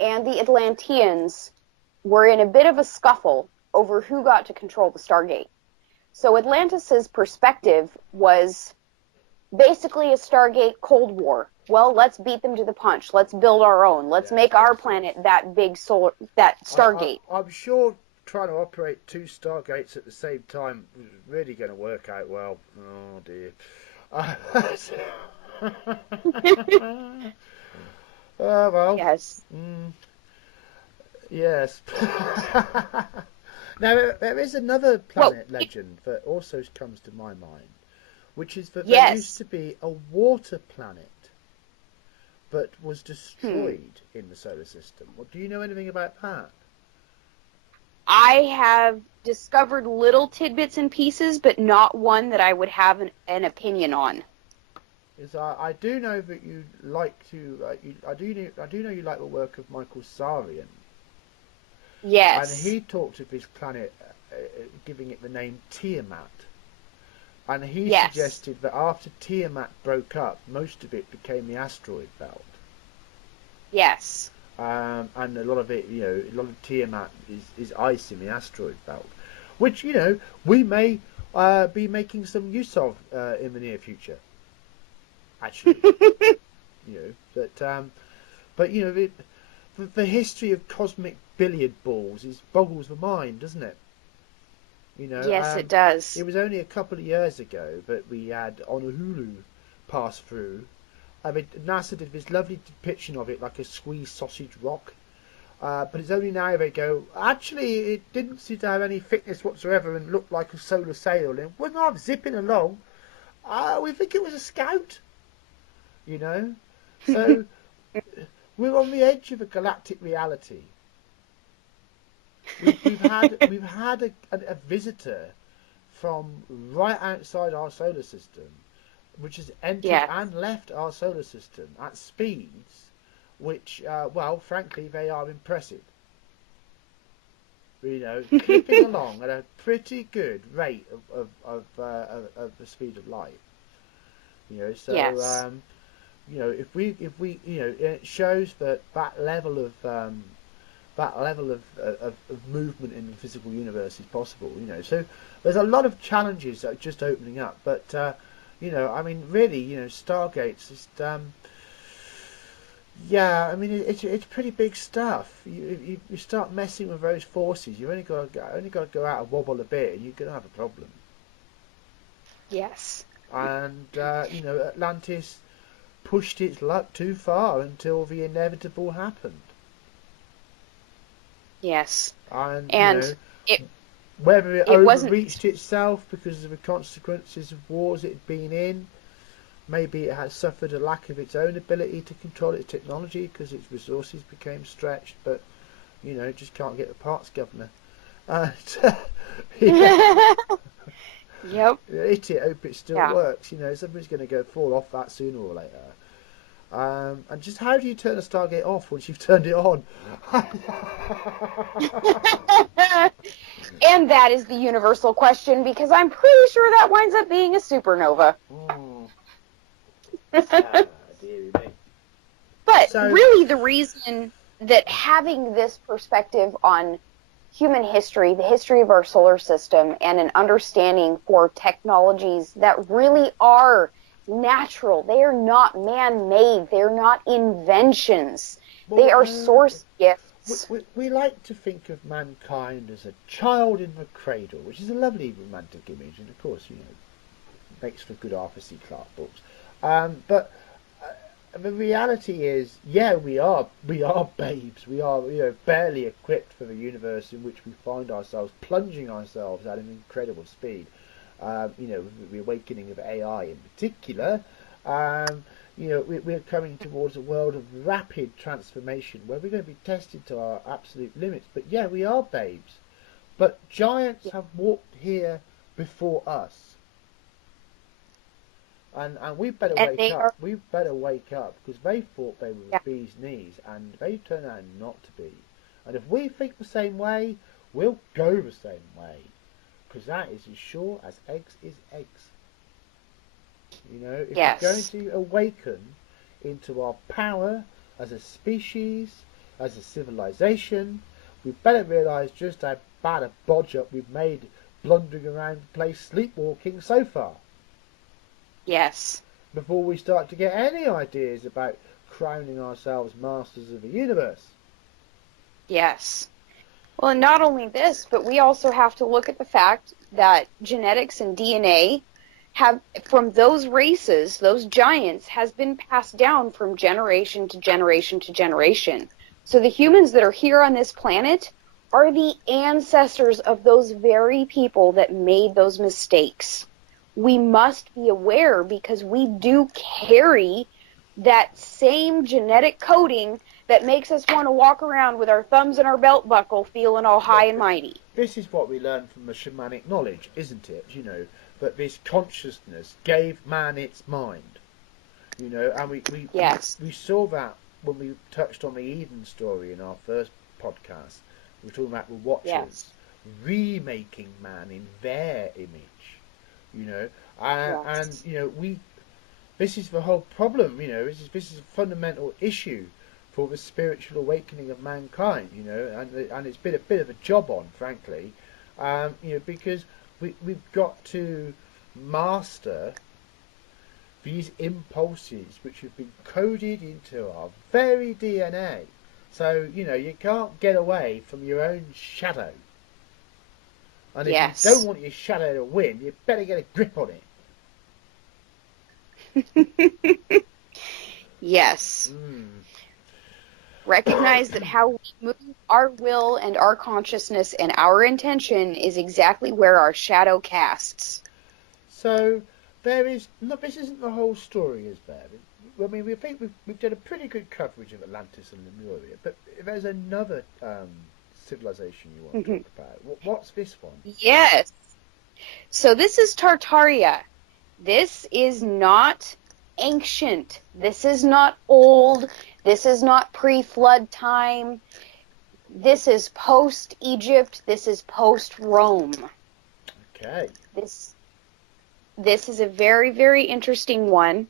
and the Atlanteans were in a bit of a scuffle over who got to control the Stargate. So Atlantis' perspective was basically a Stargate Cold War. Well, let's beat them to the punch. Let's build our own. Let's make our planet that big that Stargate. I'm sure trying to operate two Stargates at the same time is really going to work out well. Oh dear. Well. Yes. Yes. Now, there is another planet legend that also comes to my mind, which is that there used to be a water planet but was destroyed in the solar system. Well, do you know anything about that? I have discovered little tidbits and pieces, but not one that I would have an opinion on. I do know that you like to. I do know you like the work of Michael Sarian. Yes. And he talked of this planet, giving it the name Tiamat. And he suggested that after Tiamat broke up, most of it became the asteroid belt. Yes. And a lot of it, a lot of Tiamat is ice in the asteroid belt, which, we may be making some use of in the near future. Actually, but the history of cosmic billiard balls boggles the mind, doesn't it? Yes, it does. It was only a couple of years ago that we had Honolulu pass through. I mean, NASA did this lovely depiction of it like a squeezed sausage rock. But it's only now they go, actually, it didn't seem to have any thickness whatsoever and looked like a solar sail. And we're not zipping along. We think it was a scout. So we're on the edge of a galactic reality. We've had a visitor from right outside our solar system, which has entered and left our solar system at speeds which, frankly, they are impressive. Clipping along at a pretty good rate of the speed of light. If we it shows that level of movement in the physical universe is possible. So there's a lot of challenges that are just opening up, but really, Stargate's just it's pretty big stuff. You start messing with those forces, you've only got to go out and wobble a bit, and you're going to have a problem. Yes. And Atlantis pushed its luck too far until the inevitable happened. Yes. And whether it overreached itself because of the consequences of wars it had been in, maybe it has suffered a lack of its own ability to control its technology because its resources became stretched, but it just can't get the parts, governor. Yep. Hit it, hope it still works. Something's going to fall off that sooner or later. And just how do you turn a Stargate off once you've turned it on? And that is the universal question, because I'm pretty sure that winds up being a supernova. Dearie me. But really the reason that having this perspective on human history, the history of our solar system, and an understanding for technologies that really are natural. They are not man-made. They're not inventions. They are source gift we like to think of mankind as a child in the cradle, which is a lovely romantic image, and of course, makes for good Arthur C. Clarke books. But the reality is, yeah, we are babes. We are, barely equipped for the universe in which we find ourselves, plunging ourselves at an incredible speed. With the awakening of AI in particular. We're coming towards a world of rapid transformation where we're going to be tested to our absolute limits. But yeah, we are babes. But giants have walked here before us. And we better wake up. We better wake up, because they thought they were the bee's knees, and they turned out not to be. And if we think the same way, we'll go the same way, because that is as sure as eggs is eggs. If we're going to awaken into our power as a species, as a civilization, we better realise just how bad a bodge up we've made blundering around the place sleepwalking so far. Yes. Before we start to get any ideas about crowning ourselves masters of the universe. Yes. Well, and not only this, but we also have to look at the fact that genetics and DNA have, from those races, those giants, has been passed down from generation to generation to generation. So the humans that are here on this planet are the ancestors of those very people that made those mistakes. We must be aware, because we do carry that same genetic coding that makes us want to walk around with our thumbs in our belt buckle feeling all high and mighty. This is what we learn from the shamanic knowledge, isn't it? That this consciousness gave man its mind. And we saw that when we touched on the Eden story in our first podcast. We were talking about the Watchers remaking man in their image. This is the whole problem. This is a fundamental issue for the spiritual awakening of mankind. And it's been a bit of a job on, frankly, because we've got to master these impulses which have been coded into our very DNA. So you can't get away from your own shadow. And if you don't want your shadow to win, you better get a grip on it. Yes. Recognize that how we move our will and our consciousness and our intention is exactly where our shadow casts. So this isn't the whole story, is there? I mean, we think we've done a pretty good coverage of Atlantis and Lemuria, but there's another civilization you want to talk about. What's this one? Yes. So this is Tartaria. This is not ancient. This is not old. This is not pre-flood time. This is post-Egypt. This is post-Rome. Okay. This is a very, very interesting one.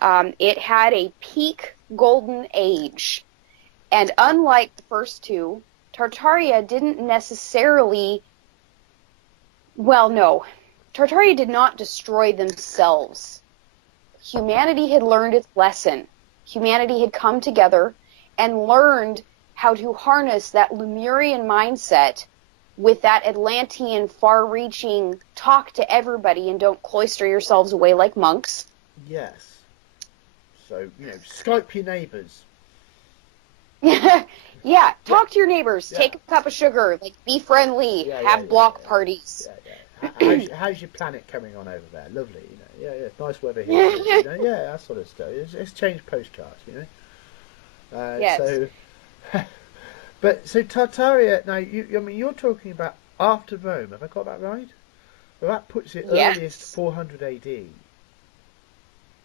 It had a peak golden age. And unlike the first two, Tartaria didn't necessarily... Well, no. Tartaria did not destroy themselves. Humanity had learned its lesson. Humanity had come together and learned how to harness that Lemurian mindset with that Atlantean far-reaching talk to everybody and don't cloister yourselves away like monks. Yes. So, Skype your neighbours. Yeah, talk to your neighbors. Take a cup of sugar. Be friendly. Have block parties. How's your planet coming on over there? Lovely, it's nice weather here. That sort of stuff. It's changed postcards, Yes. So Tartaria. Now, you're talking about after Rome. Have I got that right? Well, that puts it earliest 400 AD.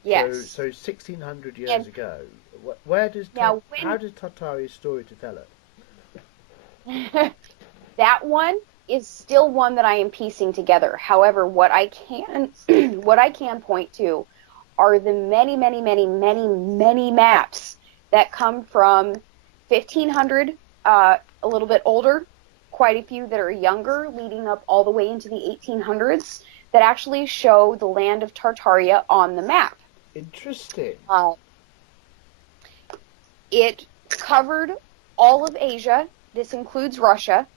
Yes. So 1600 years ago. How does Tartaria's story develop? That one is still one that I am piecing together. However, what I can point to are the many, many, many, many, many maps that come from 1500, a little bit older, quite a few that are younger, leading up all the way into the 1800s, that actually show the land of Tartaria on the map. Interesting. It covered all of Asia. This includes Russia.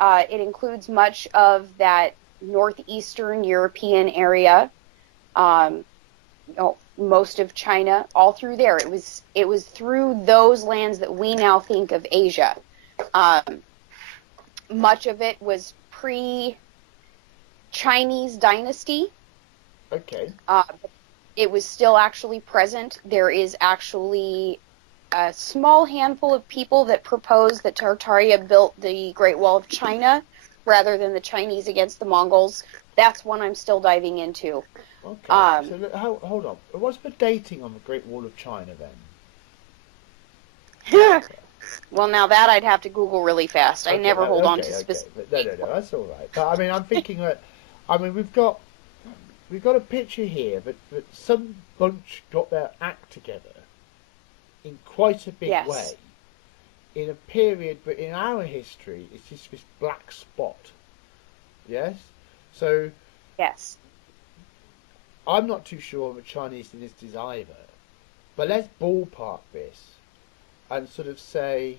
It includes much of that northeastern European area. Most of China, all through there. It was through those lands that we now think of Asia. Much of it was pre-Chinese dynasty. Okay. It was still actually present. There is actually a small handful of people that propose that Tartaria built the Great Wall of China rather than the Chinese against the Mongols. That's one I'm still diving into. Okay. So hold on. What's the dating on the Great Wall of China then? Well, now that I'd have to Google really fast. I never hold on to specific. No, that's all right. But I mean, I'm thinking that, I mean, we've got a picture here that some bunch got their act together in quite a big way in a period, but in our history, it's just this black spot. Yes? So, yes. I'm not too sure of the Chinese dynasties either, but let's ballpark this and sort of say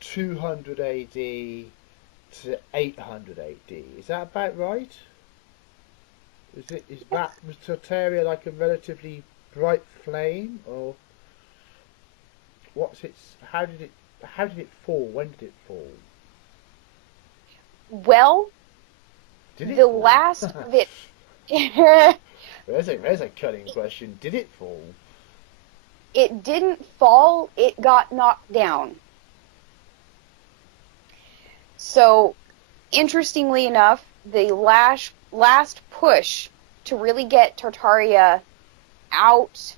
200 AD to 800 AD. Is that about right? Was Tartaria like a relatively bright flame, or how did it fall? When did it fall? Well, did it the fall? last bit. There's a cutting question. Did it fall? It didn't fall, it got knocked down. So, interestingly enough, the last push to really get Tartaria out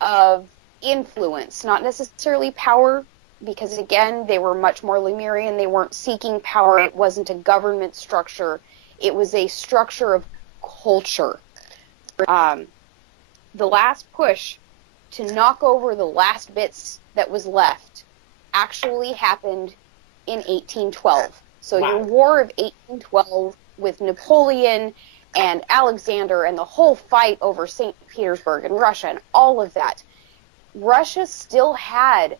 of influence, not necessarily power, because again, they were much more Lemurian, they weren't seeking power, it wasn't a government structure, it was a structure of culture. The last push to knock over the last bits that was left actually happened in 1812. So wow. Your War of 1812 with Napoleon and Alexander and the whole fight over St. Petersburg and Russia and all of that. Russia still had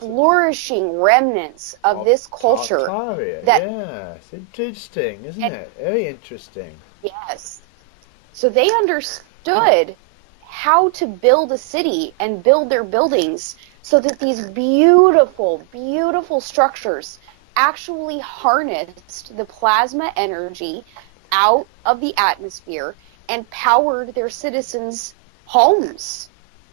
flourishing remnants of this culture. Tartaria, it's interesting, isn't it? Very interesting. Yes. So they understood how to build a city and build their buildings so that these beautiful, beautiful structures actually harnessed the plasma energy out of the atmosphere and powered their citizens' homes.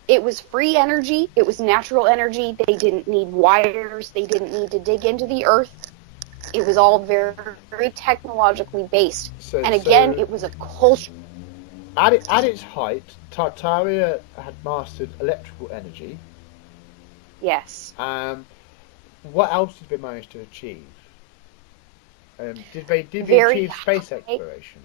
It was free energy. It was natural energy. They didn't need wires. They didn't need to dig into the earth. It was all very, very technologically based. And again, it was a culture. At its height, Tartaria had mastered electrical energy. Yes. What else did they manage to achieve? Did they achieve space exploration?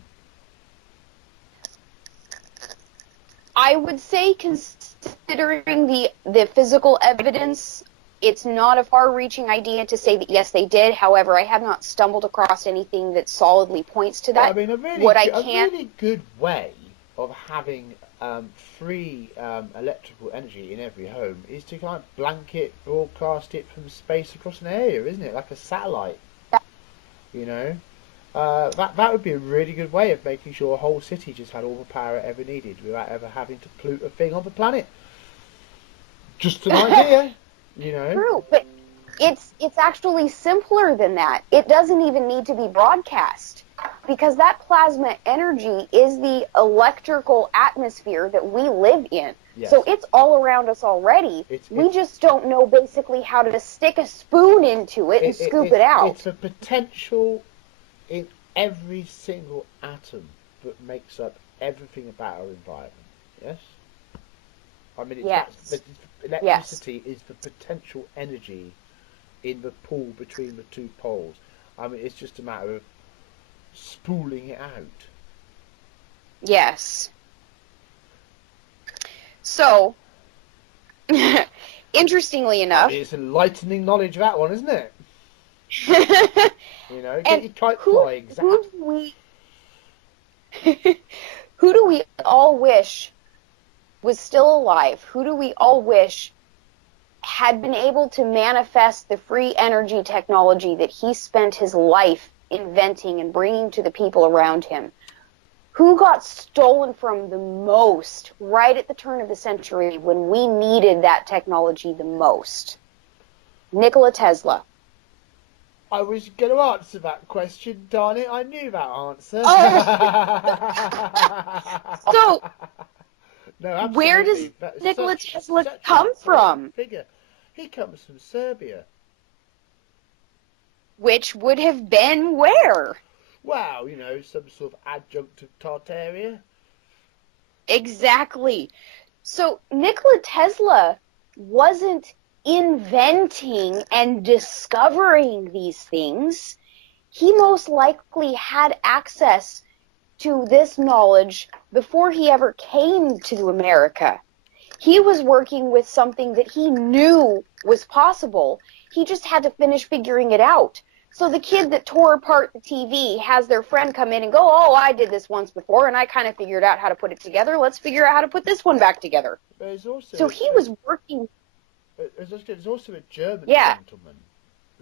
I would say, considering the physical evidence, it's not a far-reaching idea to say that yes, they did. However, I have not stumbled across anything that solidly points to that. I mean, a really good way of having free electrical energy in every home is to kind of blanket broadcast it from space across an area, isn't it? Like a satellite. Yeah. You know, that would be a really good way of making sure a whole city just had all the power it ever needed without ever having to pollute a thing on the planet. Just an idea, you know. True, but it's actually simpler than that. It doesn't even need to be broadcast, because that plasma energy is the electrical atmosphere that we live in. Yes. So it's all around us already. We just don't know basically how to stick a spoon into it and scoop it out. It's a potential in every single atom that makes up everything about our environment. Yes? I mean, electricity is the potential energy in the pool between the two poles. I mean, it's just a matter of spooling it out. Yes. So, interestingly enough... It's enlightening knowledge, that one, isn't it? You know, get your kite flying. Who do we all wish was still alive? Who do we all wish had been able to manifest the free energy technology that he spent his life inventing and bringing to the people around him, who got stolen from the most right at the turn of the century when we needed that technology the most? Nikola Tesla. I was going to answer that question, darn it. I knew that answer. So, no, absolutely. where does Nikola Tesla come from? Figure. He comes from Serbia. Which would have been where? Wow, some sort of adjunct of Tartaria. Exactly. So Nikola Tesla wasn't inventing and discovering these things. He most likely had access to this knowledge before he ever came to America. He was working with something that he knew was possible. He just had to finish figuring it out. So the kid that tore apart the TV has their friend come in and go, oh, I did this once before, and I kind of figured out how to put it together. Let's figure out how to put this one back together. So he was working. There's also a German Yeah. gentleman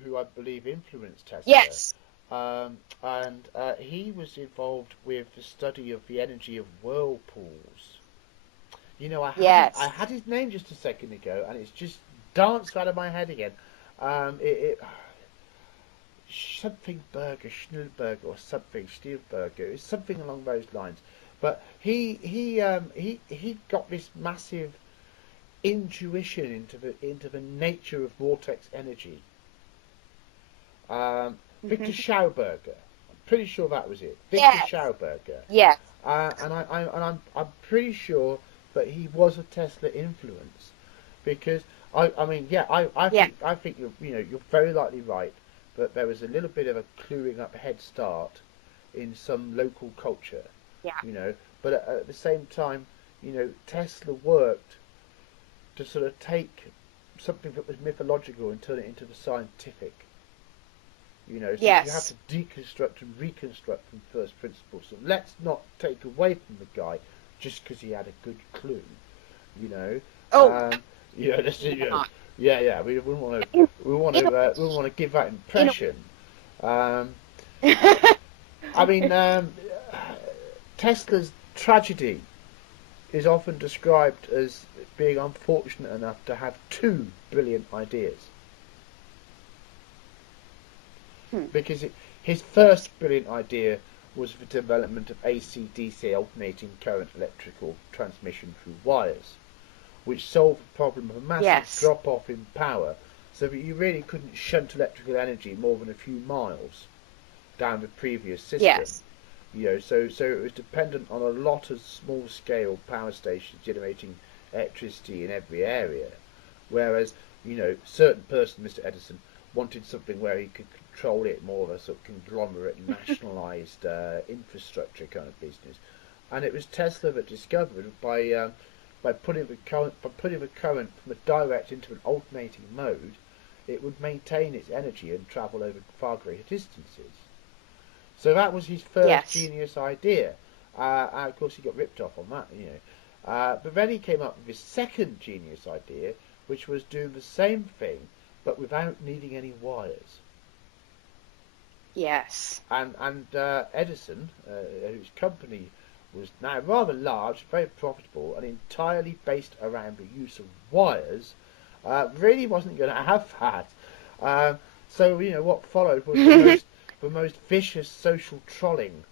who I believe influenced Tesla. Yes. And he was involved with the study of the energy of whirlpools. I had his name just a second ago, and it's just danced out of my head again. Something Burger, Schnellberger, or something Stielberger. It's something along those lines. But he got this massive intuition into the nature of vortex energy. Victor Schauberger. I'm pretty sure that was it. Victor Schauberger. Yeah. And I'm pretty sure that he was a Tesla influence, because I think you're very likely right, that there was a little bit of a cluing up head start in some local culture. Yeah. But at the same time, Tesla worked to sort of take something that was mythological and turn it into the scientific. So you have to deconstruct and reconstruct from first principles. So let's not take away from the guy just because he had a good clue. We wouldn't want to give that impression. Tesla's tragedy is often described as being unfortunate enough to have two brilliant ideas. Because his first brilliant idea was the development of AC/DC alternating current electrical transmission through wires, which solved the problem of a massive drop-off in power, so that you really couldn't shunt electrical energy more than a few miles down the previous system. So it was dependent on a lot of small-scale power stations generating electricity in every area, whereas certain person, Mr. Edison, wanted something where he could control it, more of a sort of conglomerate, nationalised infrastructure kind of business. And it was Tesla that discovered by putting the current from a direct into an alternating mode, it would maintain its energy and travel over far greater distances. So that was his first genius idea. And of course he got ripped off on that, but then he came up with his second genius idea, which was doing the same thing, but without needing any wires. Yes. And Edison, whose company was now rather large, very profitable, and entirely based around the use of wires, really wasn't going to have that. So what followed was the most vicious social trolling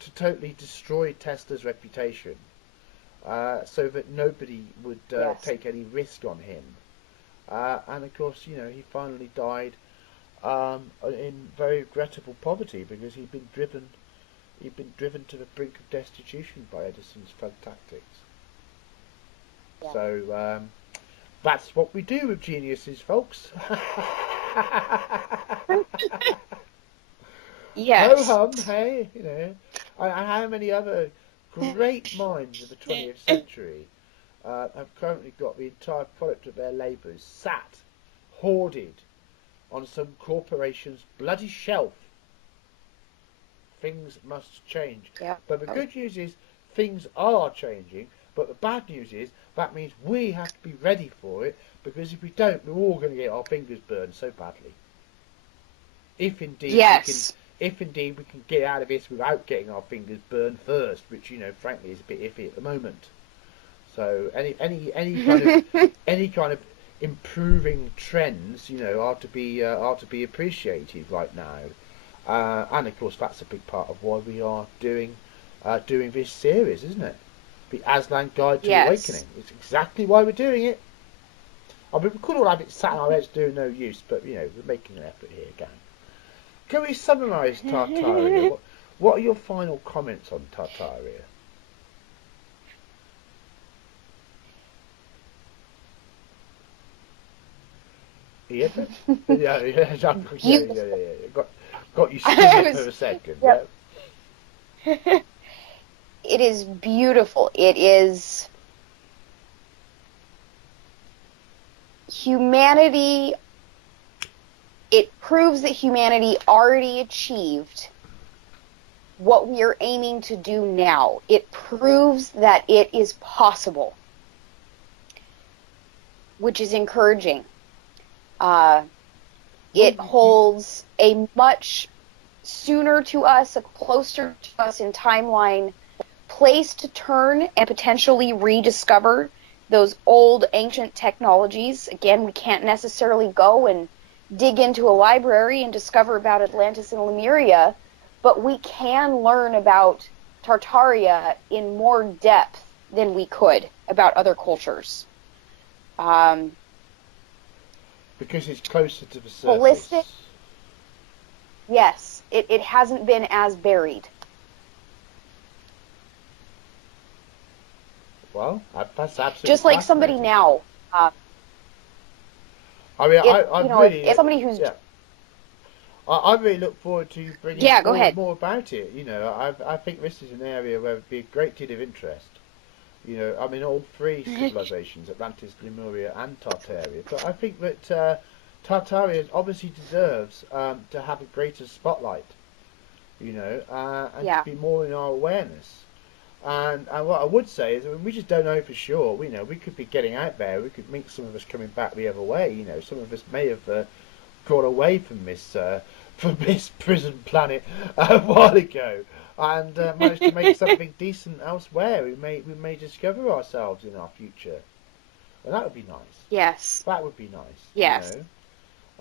to totally destroy Tesla's reputation, so that nobody would take any risk on him. And of course, he finally died in very regrettable poverty, because he'd been driven to the brink of destitution by Edison's fud tactics. Yeah. So that's what we do with geniuses, folks. Yes. Ho hum, hey, and how many other great minds of the 20th century have currently got the entire product of their labours sat, hoarded, on some corporation's bloody shelf. Things must change. Yeah. But the good news is things are changing, but the bad news is That means we have to be ready for it, because if we don't, we're all going to get our fingers burned so badly. If indeed we can get out of this without getting our fingers burned first, which, you know, frankly is a bit iffy at the moment. So any any kind of improving trends, you know, are to be appreciated right now. And of course that's a big part of why we are doing this series, isn't it? The Aslan Guide to Awakening. It's exactly why we're doing it. I mean, we could all have it sat in our heads doing no use, but, you know, we're making an effort here, gang. Can we summarise Tartaria? What are your final comments on Tartaria? Eadra? yeah. Got you singing for a second. Yep. Yeah. It is beautiful. It is humanity. It proves that humanity already achieved what we are aiming to do now. It proves that it is possible, which is encouraging. It holds a much sooner to us, a closer to us in timeline, place to turn and potentially rediscover those old ancient technologies. Again, we can't necessarily go and dig into a library and discover about Atlantis and Lemuria, but we can learn about Tartaria in more depth than we could about other cultures. Because it's closer to the surface. Holistic. Yes, it hasn't been as buried. Well, that's absolutely just like somebody now. I mean, if somebody who's I really look forward to bringing more about it. You know, I think this is an area where there'd be a great deal of interest. You know, I mean, all three civilizations, Atlantis, Lemuria, and Tartaria. But I think that Tartaria obviously deserves to have a greater spotlight. You know, and to be more in our awareness. And what I would say is, I mean, we just don't know for sure. You know, we could be getting out there. We could meet some of us coming back the other way. You know, some of us may have got away from this prison planet a while ago, and managed to make something decent elsewhere. We may discover ourselves in our future, and that would be nice. Yes, that would be nice. Yes, you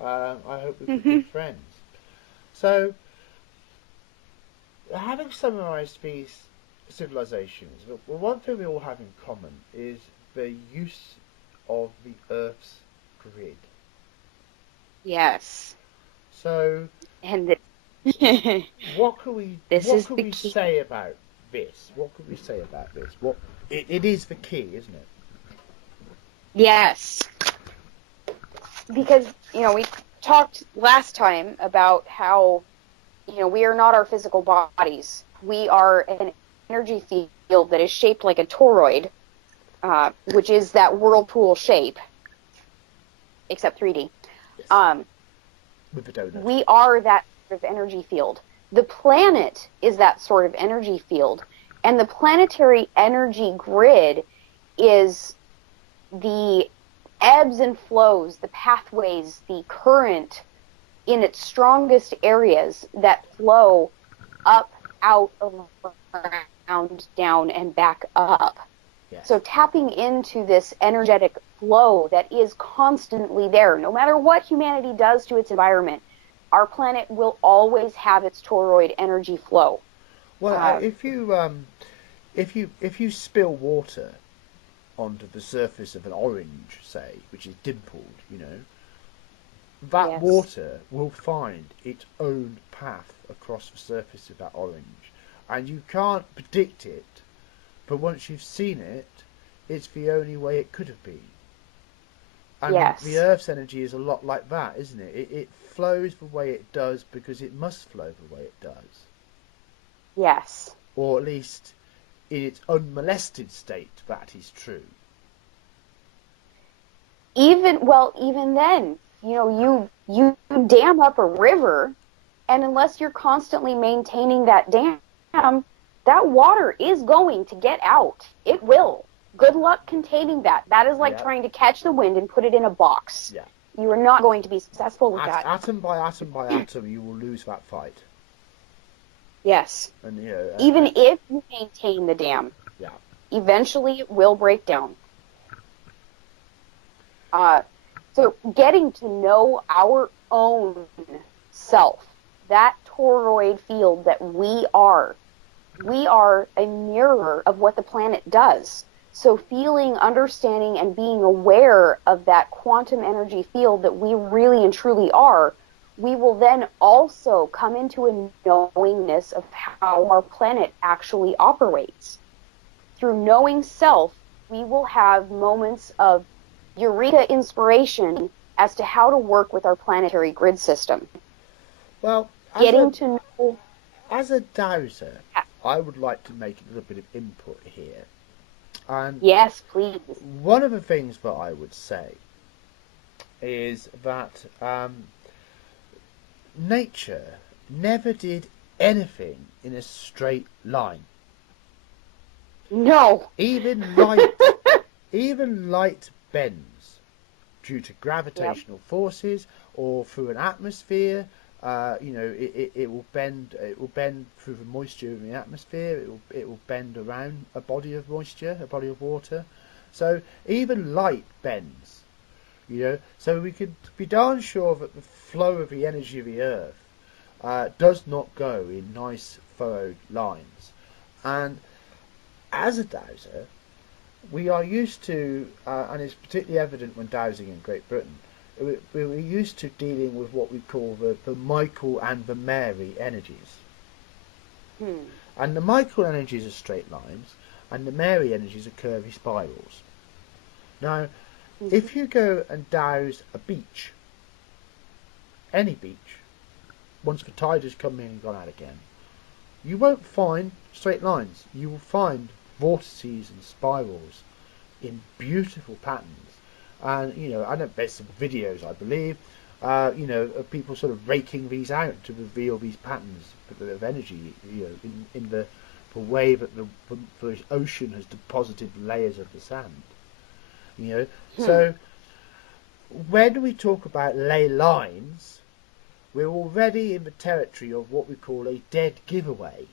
know? I hope we could be friends. So, having summarised these civilizations, well, one thing we all have in common is the use of the Earth's grid. Yes. So, and what can we say about this? What can we say about this? It is the key, isn't it? Yes. Because, you know, we talked last time about how, you know, we are not our physical bodies. We are an energy field that is shaped like a toroid, which is that whirlpool shape, except 3D. Yes. With the donut. We are that sort of energy field. The planet is that sort of energy field, and the planetary energy grid is the ebbs and flows, the pathways, the current in its strongest areas that flow up, out, around, down, and back up. Yes. So tapping into this energetic flow that is constantly there, no matter what humanity does to its environment, our planet will always have its toroid energy flow. Well, if you spill water onto the surface of an orange, say, which is dimpled, you know, that water will find its own path across the surface of that orange, and you can't predict it, but once you've seen it, it's the only way it could have been. And the Earth's energy is a lot like that, isn't it? It flows the way it does because it must flow the way it does. Yes. Or at least in its unmolested state, that is true. Even then, you know, you dam up a river, and unless you're constantly maintaining that dam, that water is going to get out. It will. Good luck containing that. That is like Yeah. trying to catch the wind and put it in a box. Yeah. You are not going to be successful with that. Atom by atom by atom, you will lose that fight. Yes. And you know, Even if you maintain the dam, yeah. eventually it will break down. So getting to know our own self, that toroid field that we are a mirror of what the planet does. So feeling, understanding, and being aware of that quantum energy field that we really and truly are, we will then also come into a knowingness of how our planet actually operates. Through knowing self, we will have moments of eureka inspiration as to how to work with our planetary grid system. Well, Getting to know. as a dowser, I would like to make a little bit of input here. And Yes, please. one of the things that I would say is that nature never did anything in a straight line. No. Even light, even light bends due to gravitational forces or through an atmosphere. It will bend. It will bend through the moisture in the atmosphere. It will bend around a body of moisture, a body of water. So even light bends. So we could be darn sure that the flow of the energy of the Earth does not go in nice furrowed lines. And as a dowser, we are used to, and it's particularly evident when dowsing in Great Britain, we're used to dealing with what we call the Michael and the Mary energies. And the Michael energies are straight lines, and the Mary energies are curvy spirals. Now, if you go and douse a beach, any beach, once the tide has come in and gone out again, you won't find straight lines. You will find vortices and spirals in beautiful patterns. And, I know there's some videos, I believe, of people sort of raking these out to reveal these patterns of energy, in the way that the ocean has deposited layers of the sand. So when we talk about ley lines, we're already in the territory of what we call a dead giveaway.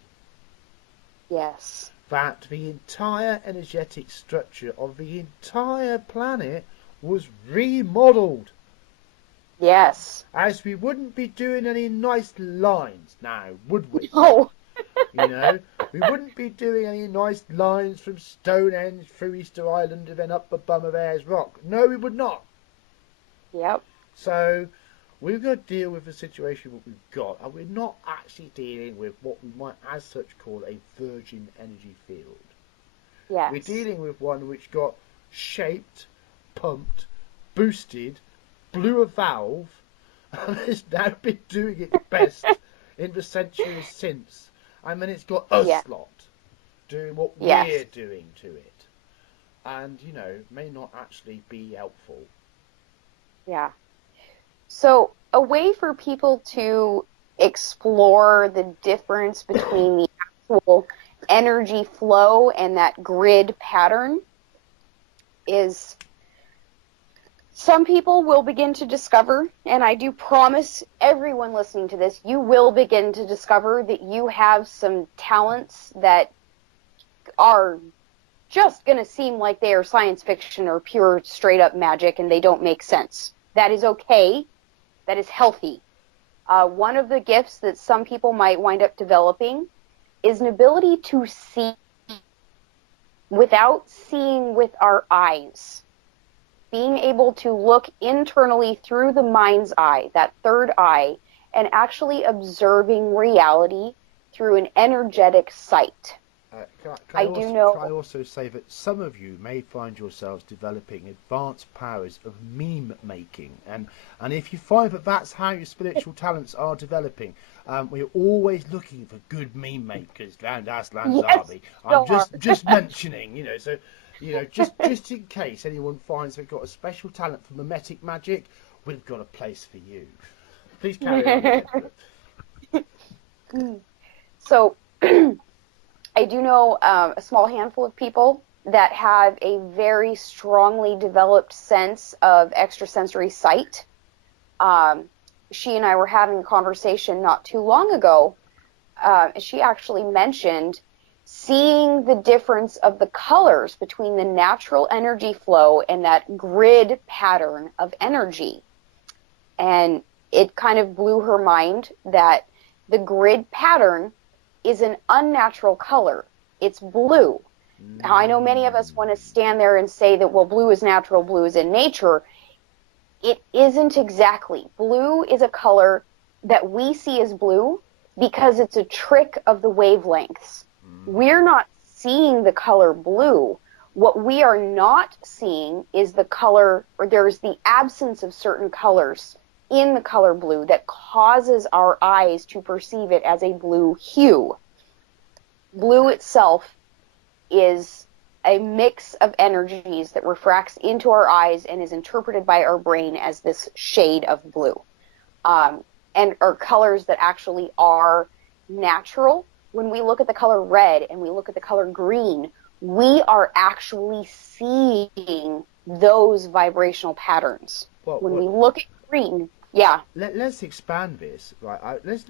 Yes. That the entire energetic structure of the entire planet was remodeled. Yes. As we wouldn't be doing any nice lines now, would we? No. We wouldn't be doing any nice lines from Stonehenge through Easter Island and then up the bum of Ayers Rock. No, we would not. Yep. So we've got to deal with the situation that we've got, and we're not actually dealing with what we might as such call a virgin energy field. Yes. We're dealing with one which got shaped, pumped, boosted, blew a valve, and has now been doing its best in the centuries since. And then it's got us lot doing what we're doing to it. And, may not actually be helpful. Yeah. So a way for people to explore the difference between the actual energy flow and that grid pattern is some people will begin to discover, and I do promise everyone listening to this, you will begin to discover that you have some talents that are just going to seem like they are science fiction or pure straight up magic and they don't make sense. That is okay. That is healthy. One of the gifts that some people might wind up developing is an ability to see without seeing with our eyes. Being able to look internally through the mind's eye, that third eye, and actually observing reality through an energetic sight. Can I also say that some of you may find yourselves developing advanced powers of meme making, and if you find that that's how your spiritual talents are developing, we're always looking for good meme makers around Aslan's army. I'm just mentioning, so just in case anyone finds they've got a special talent for mimetic magic, we've got a place for you. Please carry on. So I do know a small handful of people that have a very strongly developed sense of extrasensory sight. She and I were having a conversation not too long ago. She actually mentioned seeing the difference of the colors between the natural energy flow and that grid pattern of energy. And it kind of blew her mind that the grid pattern is an unnatural color. It's blue. Now, I know many of us want to stand there and say that, well, blue is natural, blue is in nature. It isn't exactly. Blue is a color that we see as blue because it's a trick of the wavelengths. We're not seeing the color blue. What we are not seeing is the color, or there's the absence of certain colors in the color blue that causes our eyes to perceive it as a blue hue. Blue itself is a mix of energies that refracts into our eyes and is interpreted by our brain as this shade of blue. And are colors that actually are natural. When we look at the color red and we look at the color green, we are actually seeing those vibrational patterns. When we look at green, yeah. Let's expand this, right? Let's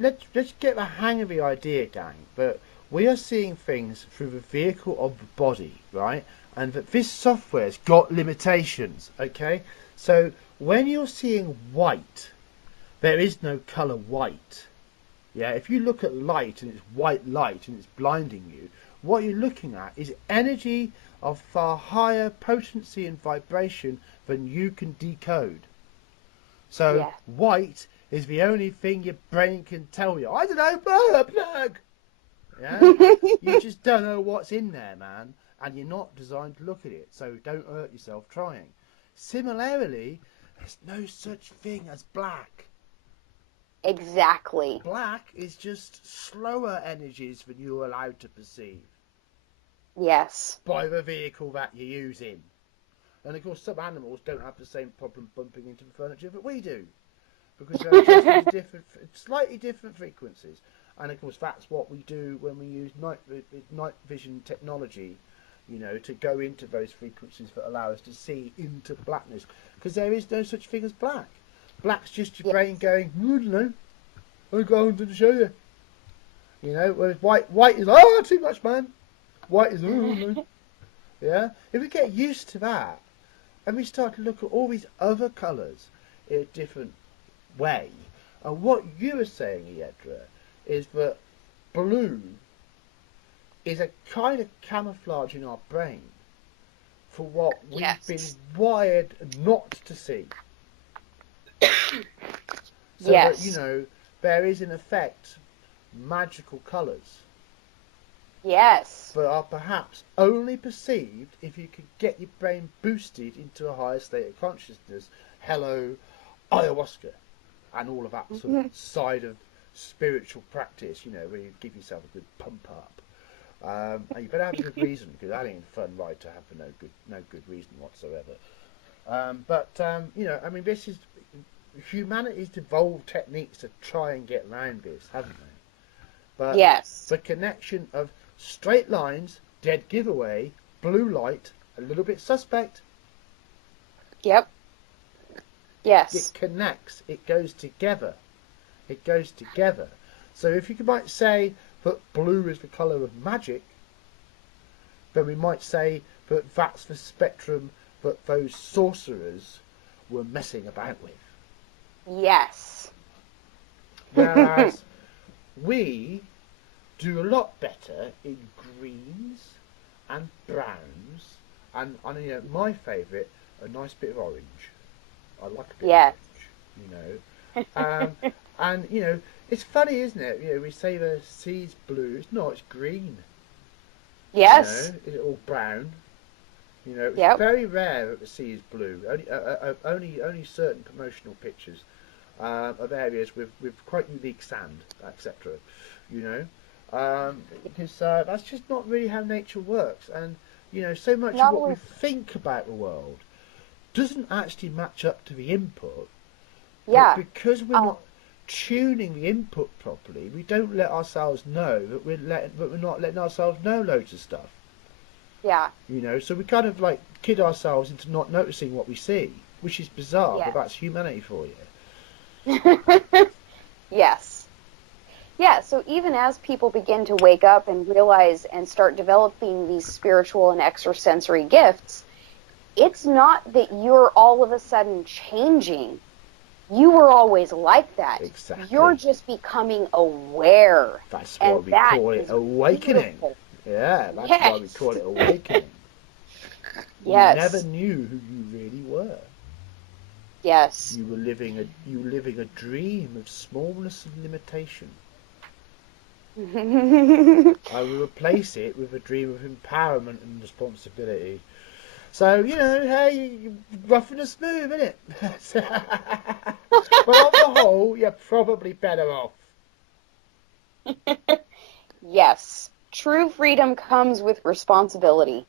get the hang of the idea, gang. But we are seeing things through the vehicle of the body, right? And that this software's got limitations, okay? So when you're seeing white, there is no colour white. Yeah, if you look at light and it's white light and it's blinding you, what you're looking at is energy of far higher potency and vibration than you can decode. So white is the only thing your brain can tell you. I don't know, plug. Yeah, you just don't know what's in there, man, and you're not designed to look at it. So don't hurt yourself trying. Similarly, there's no such thing as black. Exactly. Black is just slower energies than you're allowed to perceive. Yes. By the vehicle that you're using. And of course, some animals don't have the same problem bumping into the furniture that we do, because they're just different, slightly different frequencies. And of course, that's what we do when we use night vision technology, you know, to go into those frequencies that allow us to see into blackness. Because there is no such thing as black. Black's just your brain going, I don't know, I'm going to show you. You know, whereas white is, oh, too much, man. White is, oh, no. Yeah? If we get used to that, and we start to look at all these other colours in a different way, and what you were saying, Eadra, is that blue is a kind of camouflage in our brain for what we've been wired not to see. So that, you know, there is in effect magical colours. Yes. But are perhaps only perceived if you could get your brain boosted into a higher state of consciousness. Hello, ayahuasca, and all of that sort of side of spiritual practice, you know, where you give yourself a good pump up. And you better have a good reason, because that ain't fun ride to have for no good reason whatsoever. You know, I mean, this is humanity's evolved techniques to try and get around this, haven't they? But the connection of straight lines, dead giveaway, blue light, a little bit suspect. Yep. Yes. It connects. It goes together. It goes together. So if you might say that blue is the colour of magic, then we might say that that's the spectrum that those sorcerers were messing about with. Yes. Whereas we do a lot better in greens and browns and you know, my favourite, a nice bit of orange. I like a bit of orange, you know. And you know, it's funny, isn't it? You know, we say the sea's blue. It's not. It's green. Yes. You know, it's all brown. You know, it's very rare that the sea is blue. Only certain promotional pictures of areas with quite unique sand, etc. You know, because that's just not really how nature works. And you know, so much of what we think about the world doesn't actually match up to the input. Yeah. But because we're not tuning the input properly, we don't let ourselves know that we're not letting ourselves know loads of stuff. Yeah. You know, so we kind of like kid ourselves into not noticing what we see, which is bizarre, but Yes. that's humanity for you. Yes. Yeah, so even as people begin to wake up and realize and start developing these spiritual and extrasensory gifts, it's not that you're all of a sudden changing. You were always like that. You're Exactly. just becoming aware. That's why And we that call it is awakening. beautiful. Yeah, that's why we Yes. call it awakening. You never Yes. knew who you really were. Yes. You were living a dream of smallness and limitation. I will replace it with a dream of empowerment and responsibility. So, you know, hey, you rough and smooth, innit? But on the whole, you're probably better off. Yes. True freedom comes with responsibility.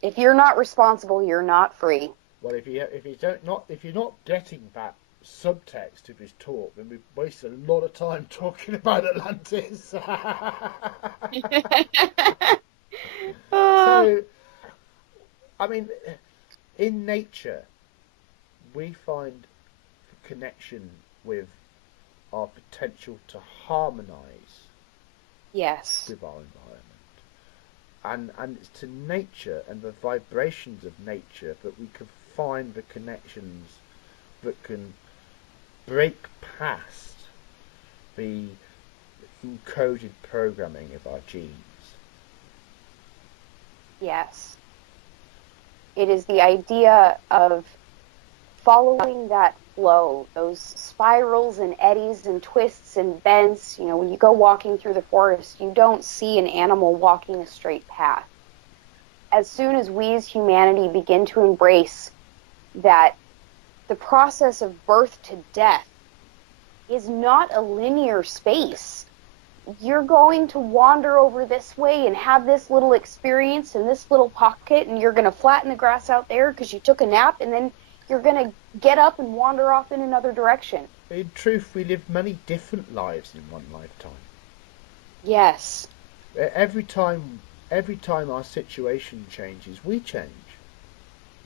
If you're not responsible, you're not free. Well, if you're not getting that subtext of his talk, then we've wasted a lot of time talking about Atlantis. Ah, So, I mean, in nature, we find connection with our potential to harmonize yes. with our environment. And it's to nature and the vibrations of nature that we can find the connections that can break past the encoded programming of our genes. Yes. It is the idea of following that flow, those spirals and eddies and twists and bends. You know, when you go walking through the forest, you don't see an animal walking a straight path. As soon as we as humanity begin to embrace that the process of birth to death is not a linear space. You're going to wander over this way and have this little experience in this little pocket, and you're going to flatten the grass out there because you took a nap, and then you're going to get up and wander off in another direction. In truth, we live many different lives in one lifetime. Yes. Every time, every time our situation changes, we change.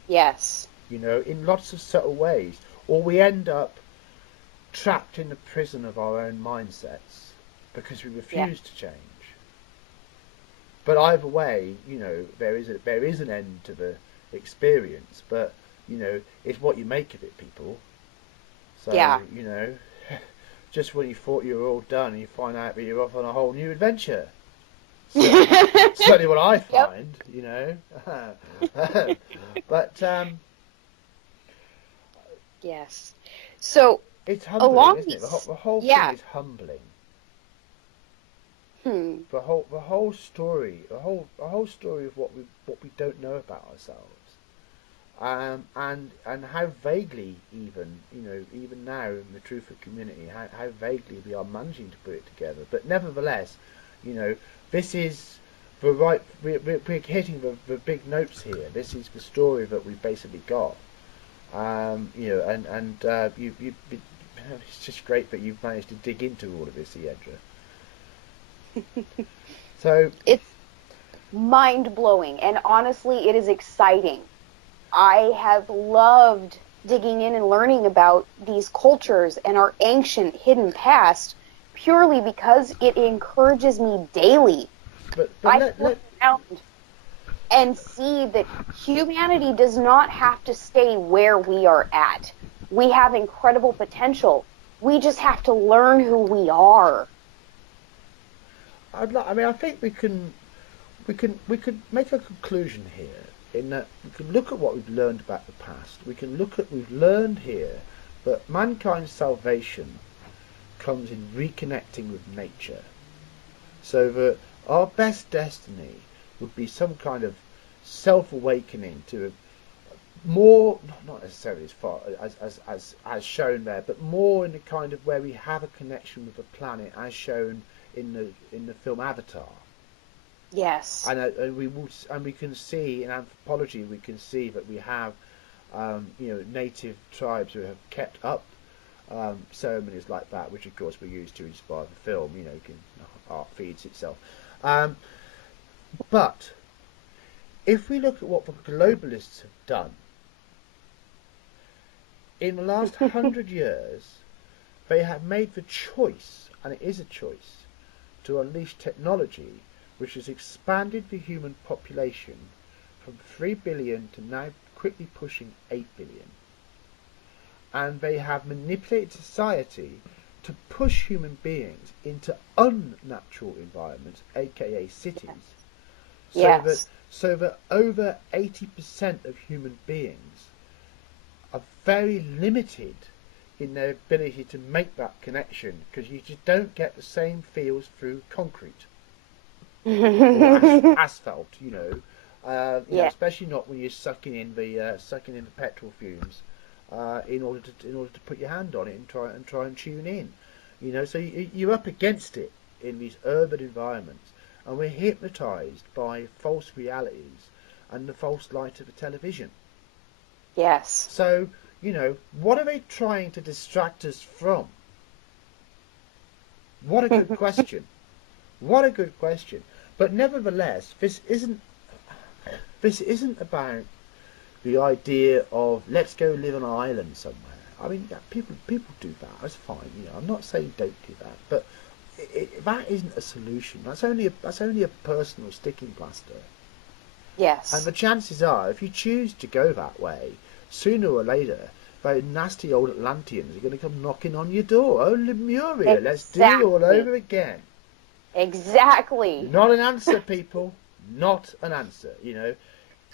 Yes. You know, in lots of subtle ways, or we end up trapped in the prison of our own mindsets because we Yeah. refuse to change. But either way, you know, there is an end to the experience, but you know, it's what you make of it, people. So, Yeah. you know, just when you thought you were all done, you find out that you're off on a whole new adventure. Certainly what I Yep. find, you know. But Yes. So it's humbling, along isn't it? these, The whole thing yeah. is humbling. Hmm. The whole story, the whole story of what we don't know about ourselves, and how vaguely even, you know, even now in the truth of community, how vaguely we are managing to put it together. But nevertheless, you know, this is the right. We're hitting the big notes here. This is the story that we've basically got. You know, you it's just great that you've managed to dig into all of this, Eadra. So It's mind blowing, and honestly, it is exciting. I have loved digging in and learning about these cultures and our ancient hidden past purely because it encourages me daily. but I look let around and see that humanity does not have to stay where we are at. We have incredible potential. We just have to learn who we are. I mean, I think we could make a conclusion here in that we can look at what we've learned about the past. We can look at we've learned here that mankind's salvation comes in reconnecting with nature, so that our best destiny would be some kind of self-awakening to a more, not necessarily as far as shown there, but more in the kind of where we have a connection with the planet as shown in the film Avatar. Yes. And we can see in anthropology, we can see that we have you know, native tribes who have kept up ceremonies like that, which of course were used to inspire the film. You know, art feeds itself. Um, but if we look at what the globalists have done, in the last 100 years, they have made the choice, and it is a choice, to unleash technology which has expanded the human population from 3 billion to now quickly pushing 8 billion. And they have manipulated society to push human beings into unnatural environments, aka cities, Yes. so that over 80% of human beings are very limited in their ability to make that connection, because you just don't get the same feels through concrete or asphalt, Yeah. especially not when you're sucking in the petrol fumes in order to put your hand on it and try and tune in, So you're up against it in these urban environments, and we're hypnotised by false realities and the false light of the television. Yes. So, what are they trying to distract us from? What a good question. What a good question. But nevertheless, this isn't about the idea of let's go live on an island somewhere. I mean, people do that. That's fine. I'm not saying don't do that, but that isn't a solution. That's only a personal sticking plaster. Yes. And the chances are, if you choose to go that way, sooner or later, those nasty old Atlanteans are going to come knocking on your door. Oh, Lemuria, let's do it all over again. Exactly. Not an answer, people. Not an answer.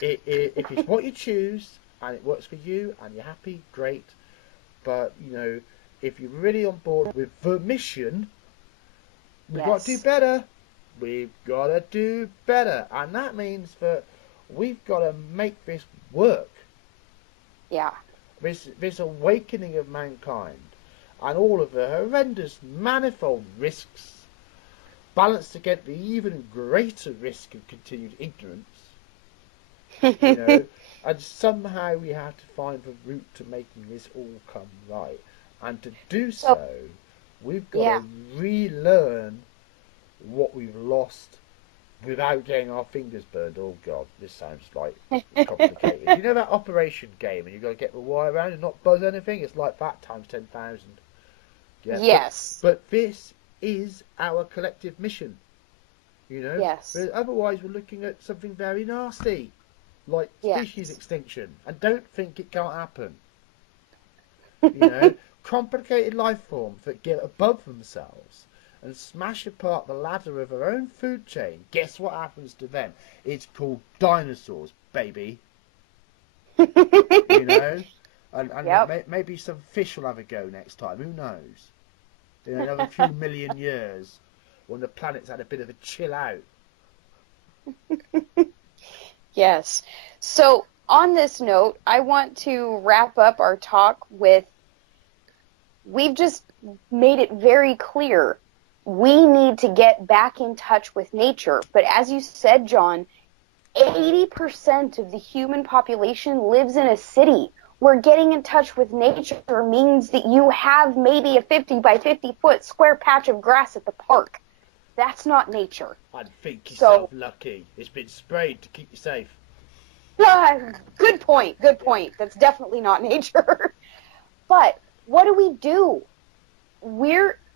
If it's what you choose and it works for you and you're happy, great. But if you're really on board with the mission, we've got to do better. We've got to do better, and that means that we've got to make this work. Yeah. This awakening of mankind and all of the horrendous manifold risks balanced against the even greater risk of continued ignorance. And somehow we have to find the route to making this all come right. And to do so, we've got to relearn what we've lost without getting our fingers burned. Oh God, this sounds like complicated. You know that Operation game, and you've got to get the wire around and not buzz anything? It's like that times 10,000. Yeah, yes. But this is our collective mission. Yes. But otherwise, we're looking at something very nasty, like species extinction. And don't think it can't happen. Complicated life forms that get above themselves and smash apart the ladder of their own food chain. Guess what happens to them? It's called dinosaurs, baby. And maybe some fish will have a go next time. Who knows? In another few million years, when the planet's had a bit of a chill out. Yes. So on this note, I want to wrap up our talk with, we've just made it very clear we need to get back in touch with nature. But as you said, John, 80% of the human population lives in a city. Where getting in touch with nature means that you have maybe a 50 by 50 foot square patch of grass at the park. That's not nature. I'd think yourself lucky. It's been sprayed to keep you safe. Good point. Good point. That's definitely not nature. But what do?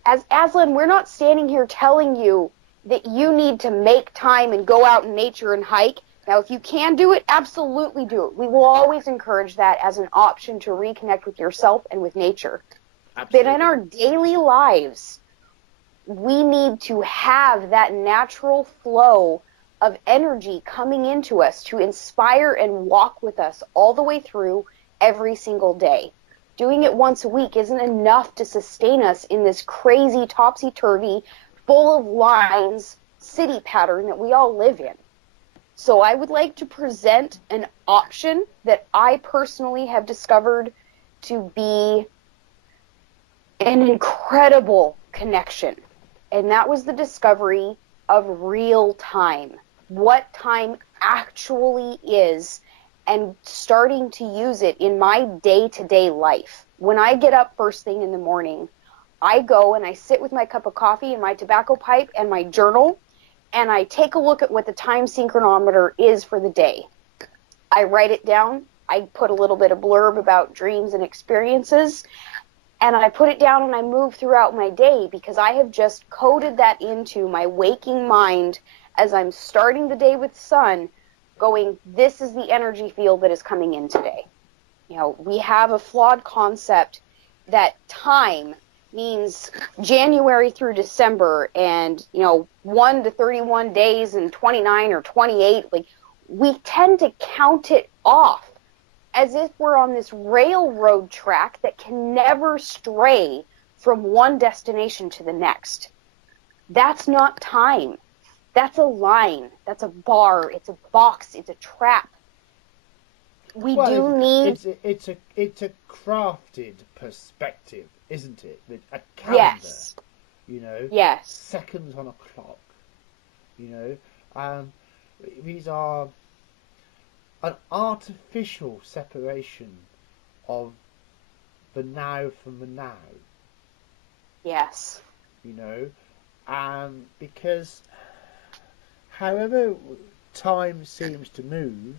As Aslan, we're not standing here telling you that you need to make time and go out in nature and hike. Now, if you can do it, absolutely do it. We will always encourage that as an option to reconnect with yourself and with nature. Absolutely. But in our daily lives, we need to have that natural flow of energy coming into us to inspire and walk with us all the way through every single day. Doing it once a week isn't enough to sustain us in this crazy, topsy-turvy, full of lines city pattern that we all live in. So I would like to present an option that I personally have discovered to be an incredible connection. And that was the discovery of real time. What time actually is, and starting to use it in my day-to-day life. When I get up first thing in the morning, I go and I sit with my cup of coffee and my tobacco pipe and my journal, and I take a look at what the time synchronometer is for the day. I write it down. I put a little bit of blurb about dreams and experiences, and I put it down and I move throughout my day because I have just coded that into my waking mind as I'm starting the day with sun, going, this is the energy field that is coming in today. You know, we have a flawed concept that time means January through December and, 1 to 31 days and 29 or 28. Like, we tend to count it off as if we're on this railroad track that can never stray from one destination to the next. That's not time. That's a line. That's a bar. It's a box. It's a trap. We do need... It's a crafted perspective, isn't it? A calendar. Yes. Yes. Seconds on a clock. These are an artificial separation of the now from the now. Yes. Because however time seems to move,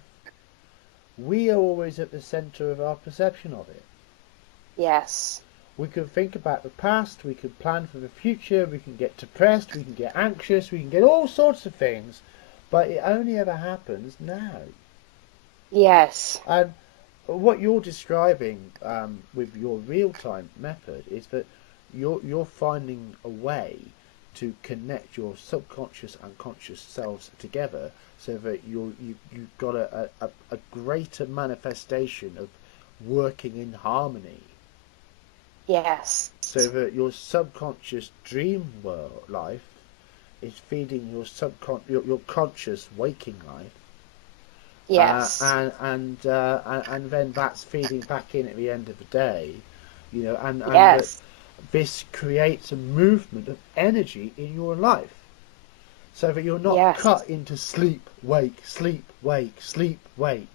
we are always at the centre of our perception of it. Yes. We can think about the past, we can plan for the future, we can get depressed, we can get anxious, we can get all sorts of things, but it only ever happens now. Yes. And what you're describing with your real-time method is that you're finding a way to connect your subconscious and conscious selves together so that you've got a greater manifestation of working in harmony. Yes. So that your subconscious dream world life is feeding your conscious waking life. Yes. And then that's feeding back in at the end of the day, and yes. This creates a movement of energy in your life, so that you're not yes. cut into sleep, wake, sleep, wake, sleep, wake.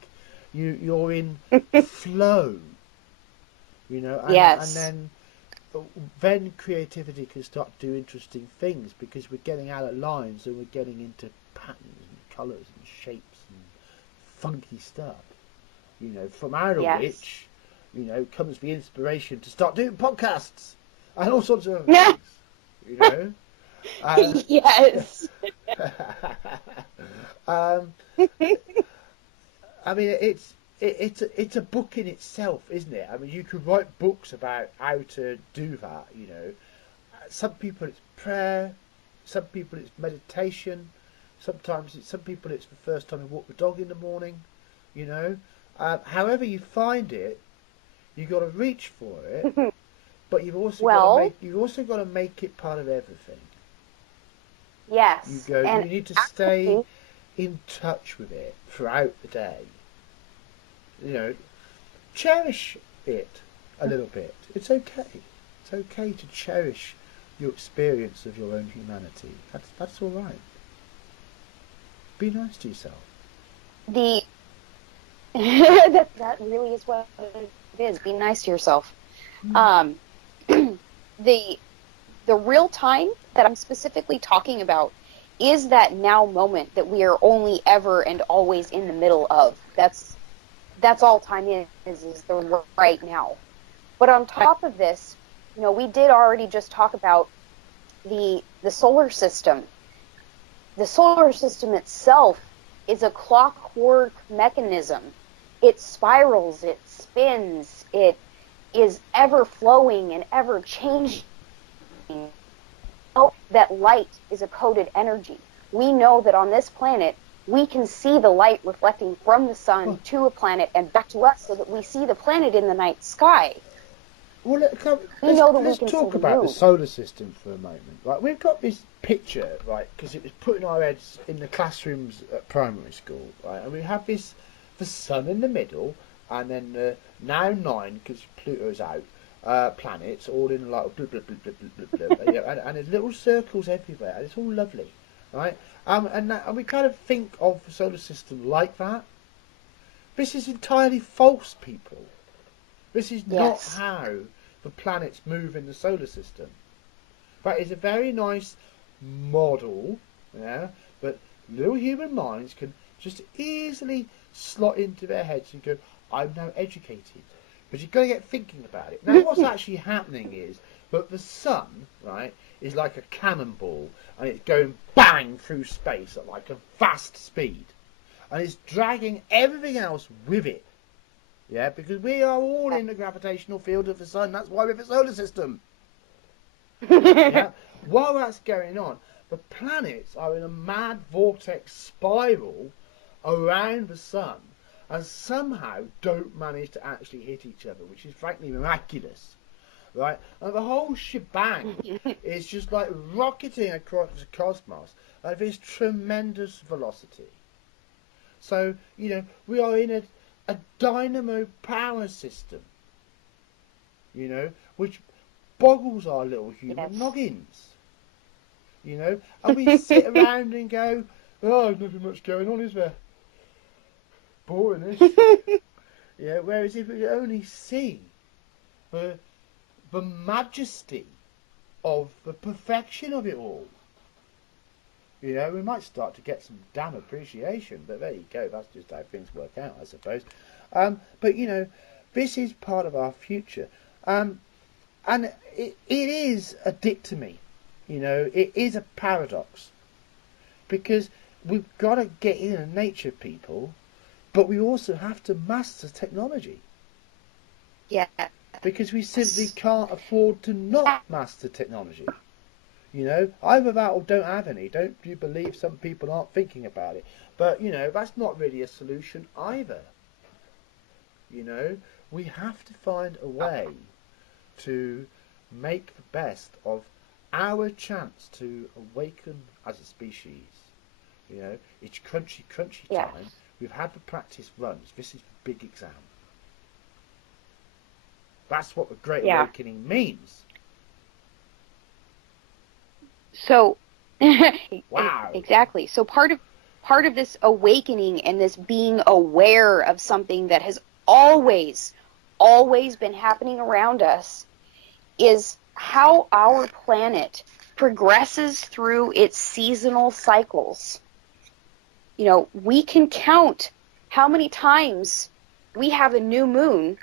You're in flow, yes. and then creativity can start to do interesting things because we're getting out of lines and we're getting into patterns and colours and shapes and funky stuff, from out of yes. which, comes the inspiration to start doing podcasts and all sorts of things, yes. I mean, it's a book in itself, isn't it? I mean, you could write books about how to do that, Some people it's prayer, some people it's meditation, some people it's the first time you walk the dog in the morning, however you find it, you've got to reach for it, but you've also got to make it part of everything. Yes. You need to stay in touch with it throughout the day. Cherish it a little bit. It's okay. It's okay to cherish your experience of your own humanity. That's all right. Be nice to yourself. That really is what it is. Be nice to yourself. The real time that I'm specifically talking about is that now moment that we are only ever and always in the middle of. That's all time is the right now. But on top of this, we did already just talk about the solar system. The solar system itself is a clockwork mechanism. It spirals, it spins, it is ever flowing and ever changing. That light is a coded energy. We know that on this planet, we can see the light reflecting from the sun to a planet and back to us so that we see the planet in the night sky. Well, let's talk about the solar system for a moment. Right, we've got this picture, right, because it was put in our heads in the classrooms at primary school, right, and we have the sun in the middle, and then now 9 because Pluto's out. Planets all in like blah, blah, blah, blah, blah, blah, blah, and there's little circles everywhere, and it's all lovely, right? And we kind of think of the solar system like that. This is entirely false, people. This is not how the planets move in the solar system. That is a very nice model, But little human minds can just easily slot into their heads and go, I'm now educated. But you've got to get thinking about it. Now, what's actually happening is that the sun, right, is like a cannonball, and it's going bang through space at like a vast speed. And it's dragging everything else with it. Yeah, because we are all in the gravitational field of the sun. That's why we're the solar system. Yeah. While that's going on, the planets are in a mad vortex spiral around the sun and somehow don't manage to actually hit each other, which is frankly miraculous. Right? And the whole shebang is just like rocketing across the cosmos at this tremendous velocity. So, you know, we are in a dynamo power system, you know, which boggles our little human noggins, you know, and we sit around and go, oh, there's nothing much going on, is there? Boringish. Yeah, whereas if we only see the majesty of the perfection of it all, you know, we might start to get some damn appreciation, but there you go, that's just how things work out, I suppose. But, you know, this is part of our future. And it is a dictomy, you know, it is a paradox. Because we've got to get in and nature people, but we also have to master technology. Yeah. Because we simply can't afford to not master technology. You know, either that or don't have any. Don't you believe some people aren't thinking about it? But, you know, that's not really a solution either. You know, we have to find a way to make the best of our chance to awaken as a species. You know, it's crunchy time. We've had the practice runs. This is the big exam. That's what the Great Awakening means. So, wow. Exactly. So part of this awakening and this being aware of something that has always been happening around us is how our planet progresses through its seasonal cycles. You know, we can count how many times we have a new moon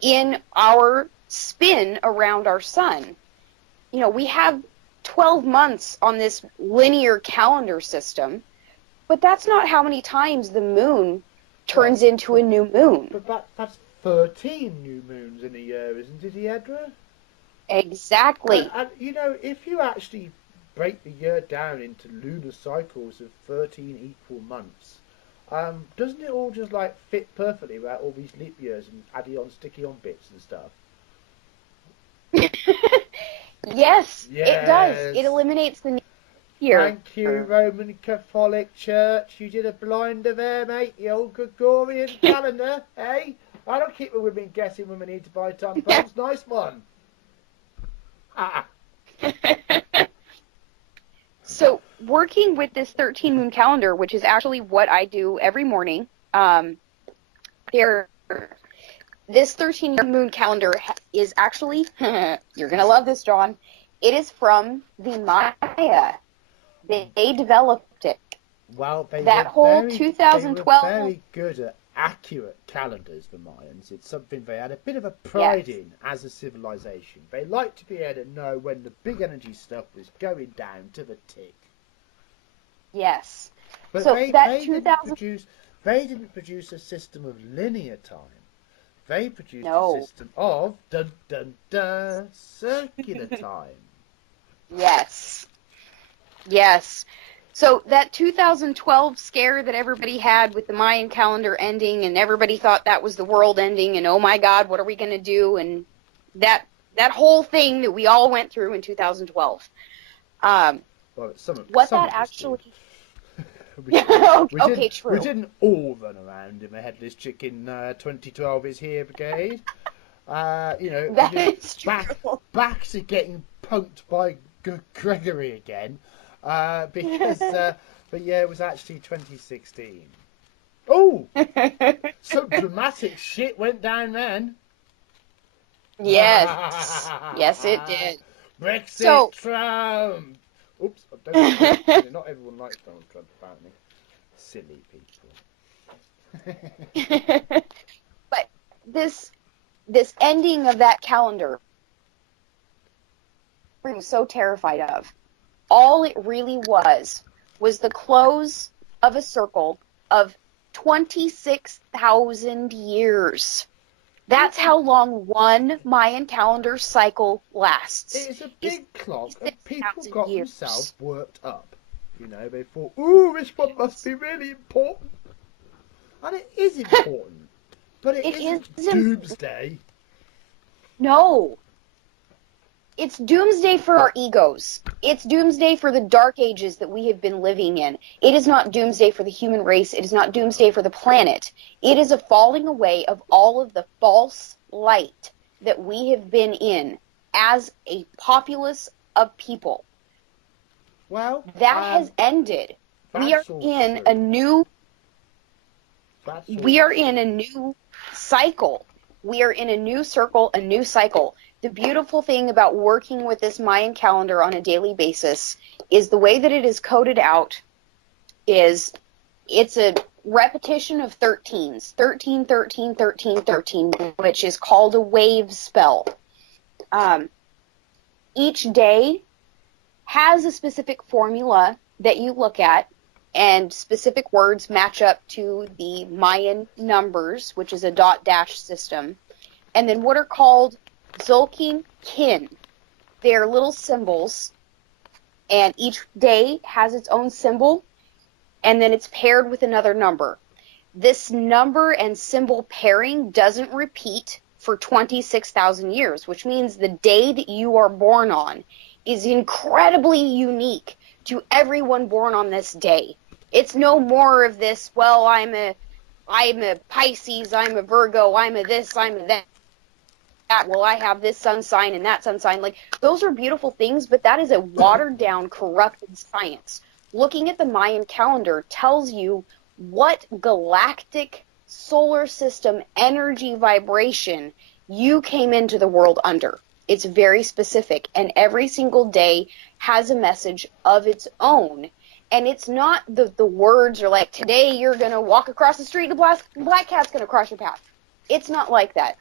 in our spin around our sun. You know, we have 12 months on this linear calendar system, but that's not how many times the moon turns into a new moon. But that's 13 new moons in a year, isn't it, Eadra? Exactly. And, you know, if you actually break the year down into lunar cycles of 13 equal months, doesn't it all just like fit perfectly without all these leap years and sticky on bits and stuff? Yes, it does. It eliminates the year. Thank you, Roman Catholic Church. You did a blinder there, mate. The old Gregorian calendar, eh? I don't keep the women guessing when we need to buy tampons. Nice one. So, working with this 13 moon calendar, which is actually what I do every morning, this 13 moon calendar is actually, you're going to love this, John, it is from the Maya. They developed it. Well, they that were whole very, 2012. They were very good at accurate calendars, the Mayans. It's something they had a bit of a pride in as a civilization. They liked to be able to know when the big energy stuff was going down to the tick. Yes. But so they didn't produce a system of linear time. They produced a system of circular time. Yes. Yes. So that 2012 scare that everybody had with the Mayan calendar ending, and everybody thought that was the world ending, and oh my God, what are we going to do? And that whole thing that we all went through in 2012. Well, what that actually... True. We didn't all run around in the headless chicken 2012 is here brigade. You know, that is true. Back to getting punked by Gregory again. Because, but yeah, it was actually 2016. Oh, some dramatic shit went down then. Yes, yes, it did. Brexit, Trump, Oops, Donald Trump. Not everyone likes Donald Trump, apparently. Silly people. But this ending of that calendar, I'm so terrified of. All it really was the close of a circle of 26,000 years. That's how long one Mayan calendar cycle lasts. It's a big clock, and people 26,000 got years. themselves worked up. You know, they thought, ooh, this one must be really important. And it is important. But it isn't doomsday. No. It's doomsday for our egos. It's doomsday for the dark ages that we have been living in. It is not doomsday for the human race. It is not doomsday for the planet. It is a falling away of all of the false light that we have been in as a populace of people. Well, that has ended. We are in a new cycle. We are in a new circle, a new cycle. The beautiful thing about working with this Mayan calendar on a daily basis is the way that it is coded out is it's a repetition of 13s. 13, 13, 13, 13, which is called a wave spell. Each day has a specific formula that you look at, and specific words match up to the Mayan numbers, which is a dot dash system. And then what are called Zolkin kin. They're little symbols, and each day has its own symbol, and then it's paired with another number. This number and symbol pairing doesn't repeat for 26,000 years, which means the day that you are born on is incredibly unique to everyone born on this day. It's no more of this, well, I'm a Pisces, I'm a Virgo, I'm a this, I'm a that. Well, I have this sun sign and that sun sign. Like, those are beautiful things, but that is a watered-down, corrupted science. Looking at the Mayan calendar tells you what galactic solar system energy vibration you came into the world under. It's very specific, and every single day has a message of its own. And it's not the words are like, today you're going to walk across the street and a black cat's going to cross your path. It's not like that.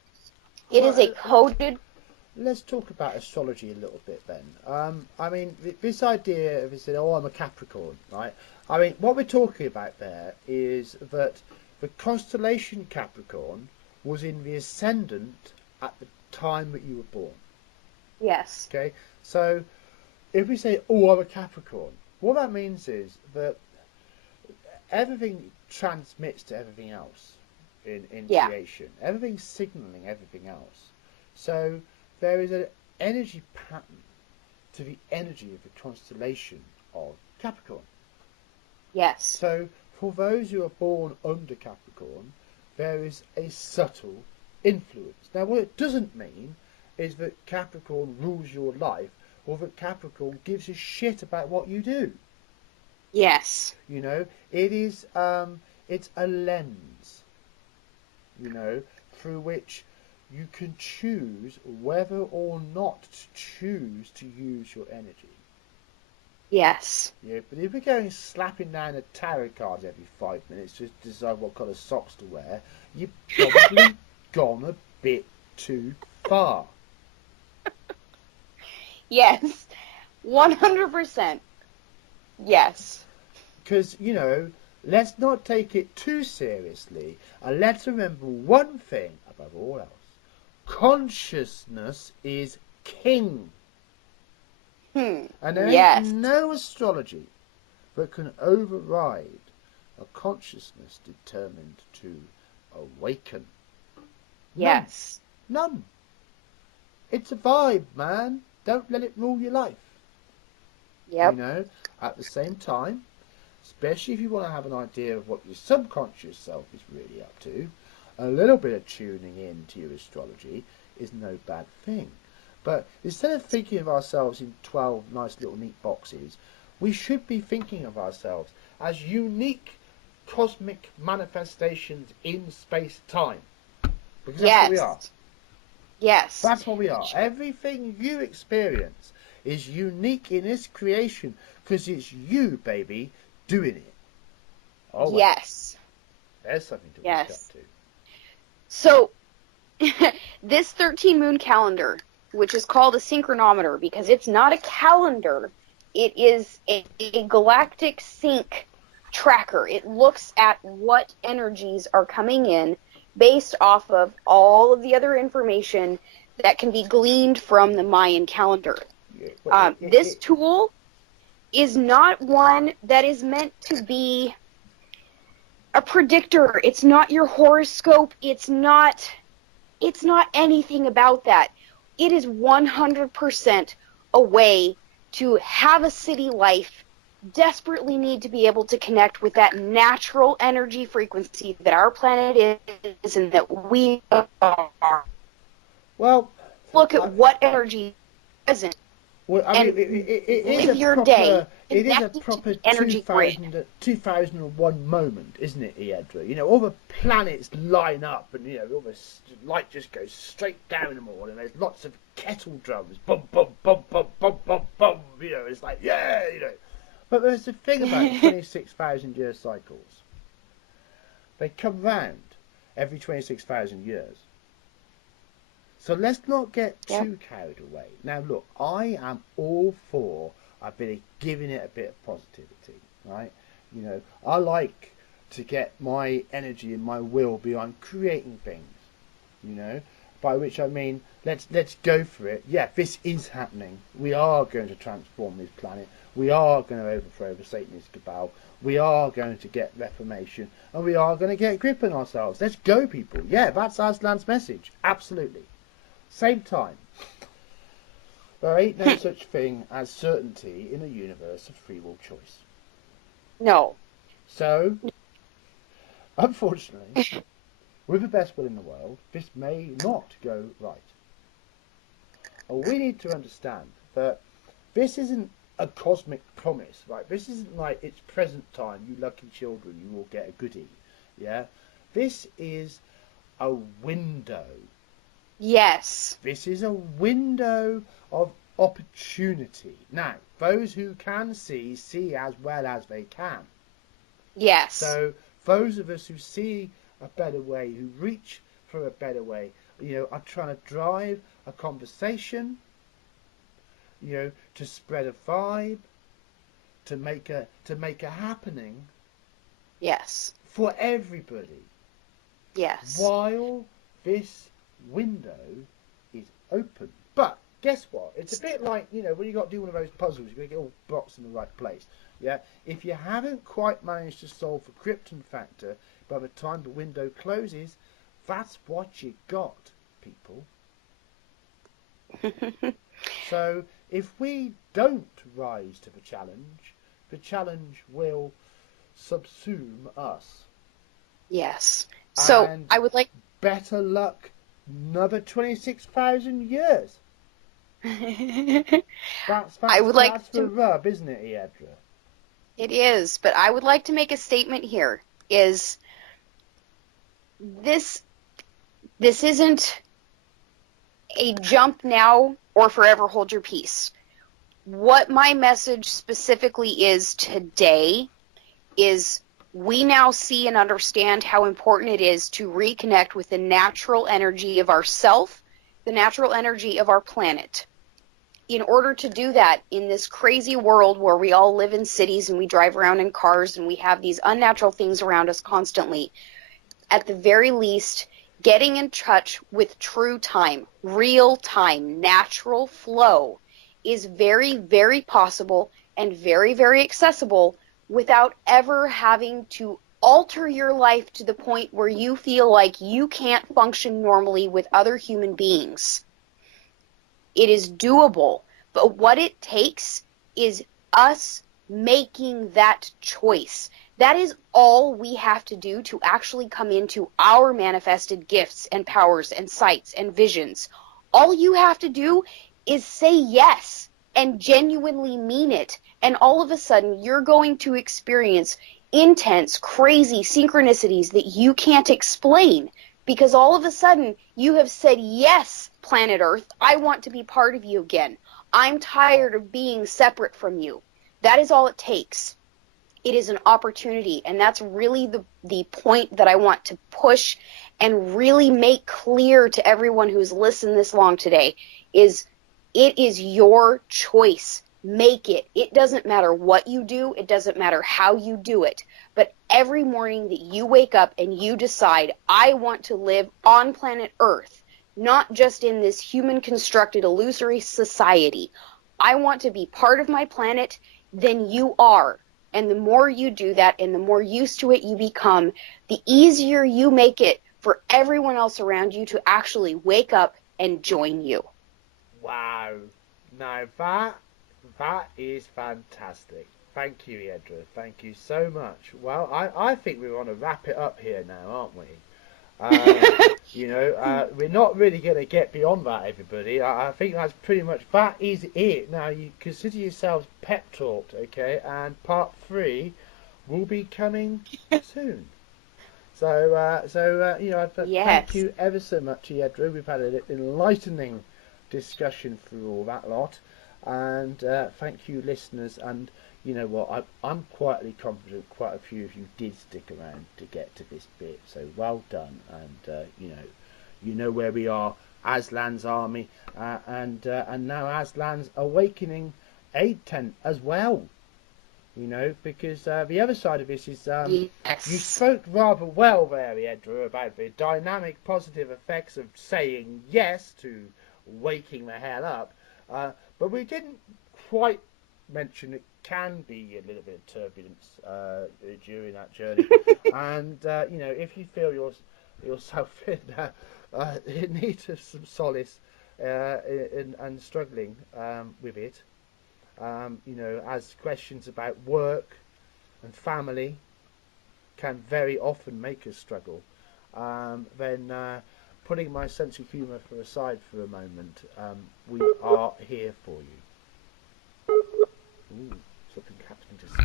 It is a coded... Let's talk about astrology a little bit then. I mean, this idea of I'm a Capricorn, right? I mean, what we're talking about there is that the constellation Capricorn was in the ascendant at the time that you were born. Yes. Okay, so if we say, I'm a Capricorn, what that means is that everything transmits to everything else in creation. Everything's signaling everything else. So there is an energy pattern to the energy of the constellation of Capricorn. Yes. So for those who are born under Capricorn, there is a subtle influence. Now, what it doesn't mean is that Capricorn rules your life, or that Capricorn gives a shit about what you do. Yes. You know, it is, it's a lens, you know, through which you can choose whether or not to choose to use your energy. Yes. Yeah, but if you're going slapping down a tarot cards every 5 minutes just to decide what colour socks to wear, you've probably gone a bit too far. Yes. 100%. Yes. Because, you know, let's not take it too seriously, and let's remember one thing above all else. Consciousness is king. And there is no astrology that can override a consciousness determined to awaken. Yes. None. It's a vibe, man. Don't let it rule your life. Yep. You know, at the same time, especially if you want to have an idea of what your subconscious self is really up to, a little bit of tuning in to your astrology is no bad thing. But instead of thinking of ourselves in 12 nice little neat boxes, we should be thinking of ourselves as unique cosmic manifestations in space-time. Because that's what we are. Yes. That's what we are. Everything you experience is unique in this creation because it's you, baby, doing it. Oh, well, Yes. there's something to Yes. wake up to. So, this 13 moon calendar, which is called a synchronometer because it's not a calendar, it is a galactic sync tracker. It looks at what energies are coming in based off of all of the other information that can be gleaned from the Mayan calendar. This tool is not one that is meant to be a predictor. It's not your horoscope. It's not anything about that. It is 100% a way to have a city life, desperately need to be able to connect with that natural energy frequency that our planet is and that we are. Well, look at what energy is present. Well, I mean, it is a proper, it is a proper 2001 moment, isn't it, Eadra? You know, all the planets line up, and you know, all the light just goes straight down them all, and there's lots of kettle drums, bum bum bum bum bum bum bum. You know, it's like yeah, you know. But there's the thing about 26,000 year cycles. They come round every 26,000 years. So let's not get too carried away. Now, look, I am all for a bit of giving it a bit of positivity, right? You know, I like to get my energy and my will behind creating things, you know, by which I mean, let's go for it. Yeah, this is happening. We are going to transform this planet. We are going to overthrow the Satanist cabal. We are going to get reformation, and we are going to get grip on ourselves. Let's go, people. Yeah, that's Aslan's message. Absolutely. Same time, there ain't no such thing as certainty in a universe of free will choice. No. So, unfortunately, with the best will in the world, this may not go right. And we need to understand that this isn't a cosmic promise, right? This isn't like it's present time, you lucky children, you will get a goodie, yeah? This is a window. Yes. This is a window of opportunity. Now, those who can see as well as they can. Yes. So, those of us who see a better way, who reach for a better way, you know, are trying to drive a conversation, you know, to spread a vibe, to make a happening. Yes. For everybody. Yes. While this window is open. But guess what? It's a bit like, you know, when you got to do one of those puzzles, you've got to get all blocks in the right place. Yeah? If you haven't quite managed to solve the Krypton factor by the time the window closes, that's what you got, people. So if we don't rise to the challenge will subsume us. Yes. So and I would like better luck another 26,000 years. That's the rub, isn't it, Eadra? It is, but I would like to make a statement here. Is this isn't a jump now or forever hold your peace. What my message specifically is today is we now see and understand how important it is to reconnect with the natural energy of ourself, the natural energy of our planet. In order to do that in this crazy world where we all live in cities and we drive around in cars and we have these unnatural things around us constantly, at the very least, getting in touch with true time, real time, natural flow is very, very possible and very, very accessible without ever having to alter your life to the point where you feel like you can't function normally with other human beings. It is doable, but what it takes is us making that choice. That is all we have to do to actually come into our manifested gifts and powers and sights and visions. All you have to do is say yes and genuinely mean it. And all of a sudden, you're going to experience intense, crazy synchronicities that you can't explain. Because all of a sudden, you have said, yes, planet Earth, I want to be part of you again. I'm tired of being separate from you. That is all it takes. It is an opportunity, and that's really the point that I want to push and really make clear to everyone who's listened this long today is it is your choice. Make it. It doesn't matter what you do. It doesn't matter how you do it. But every morning that you wake up and you decide, I want to live on planet Earth, not just in this human-constructed illusory society. I want to be part of my planet, then you are. And the more you do that and the more used to it you become, the easier you make it for everyone else around you to actually wake up and join you. Wow. Now that is fantastic. Thank you, Eadra. Thank you so much. Well, I think we want to wrap it up here now, aren't we? We're not really going to get beyond that, everybody. I think that's pretty much, that is it. Now, you consider yourselves pep talked, okay? And part 3 will be coming soon. Thank you ever so much, Eadra. We've had an enlightening discussion through all that lot. And thank you, listeners. And you know what, I'm quietly confident quite a few of you did stick around to get to this bit, so well done. And you know where we are, Aslan's army, and now Aslan's awakening aid tent as well, you know, because the other side of this is Yes. you spoke rather well there, Eadra, about the dynamic positive effects of saying yes to waking the hell up, but we didn't quite mention it can be a little bit of turbulence during that journey. And if you feel yourself in need of some solace and struggling with it, as questions about work and family can very often make us struggle, then putting my sense of humour aside for a moment, we are here for you. Ooh, something happening just...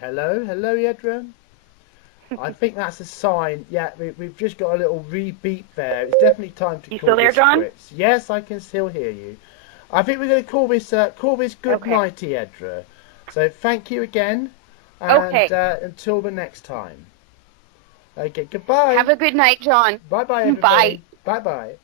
Hello, Eadra? I think that's a sign. Yeah, we've just got a little re-beep there. It's definitely time to You call still there, this John? quits. Yes, I can still hear you. I think we're going to call this good Okay. night, Eadra. So thank you again, and Okay. until the next time. Okay, goodbye. Have a good night, John. Bye-bye, everybody. Bye. Bye-bye.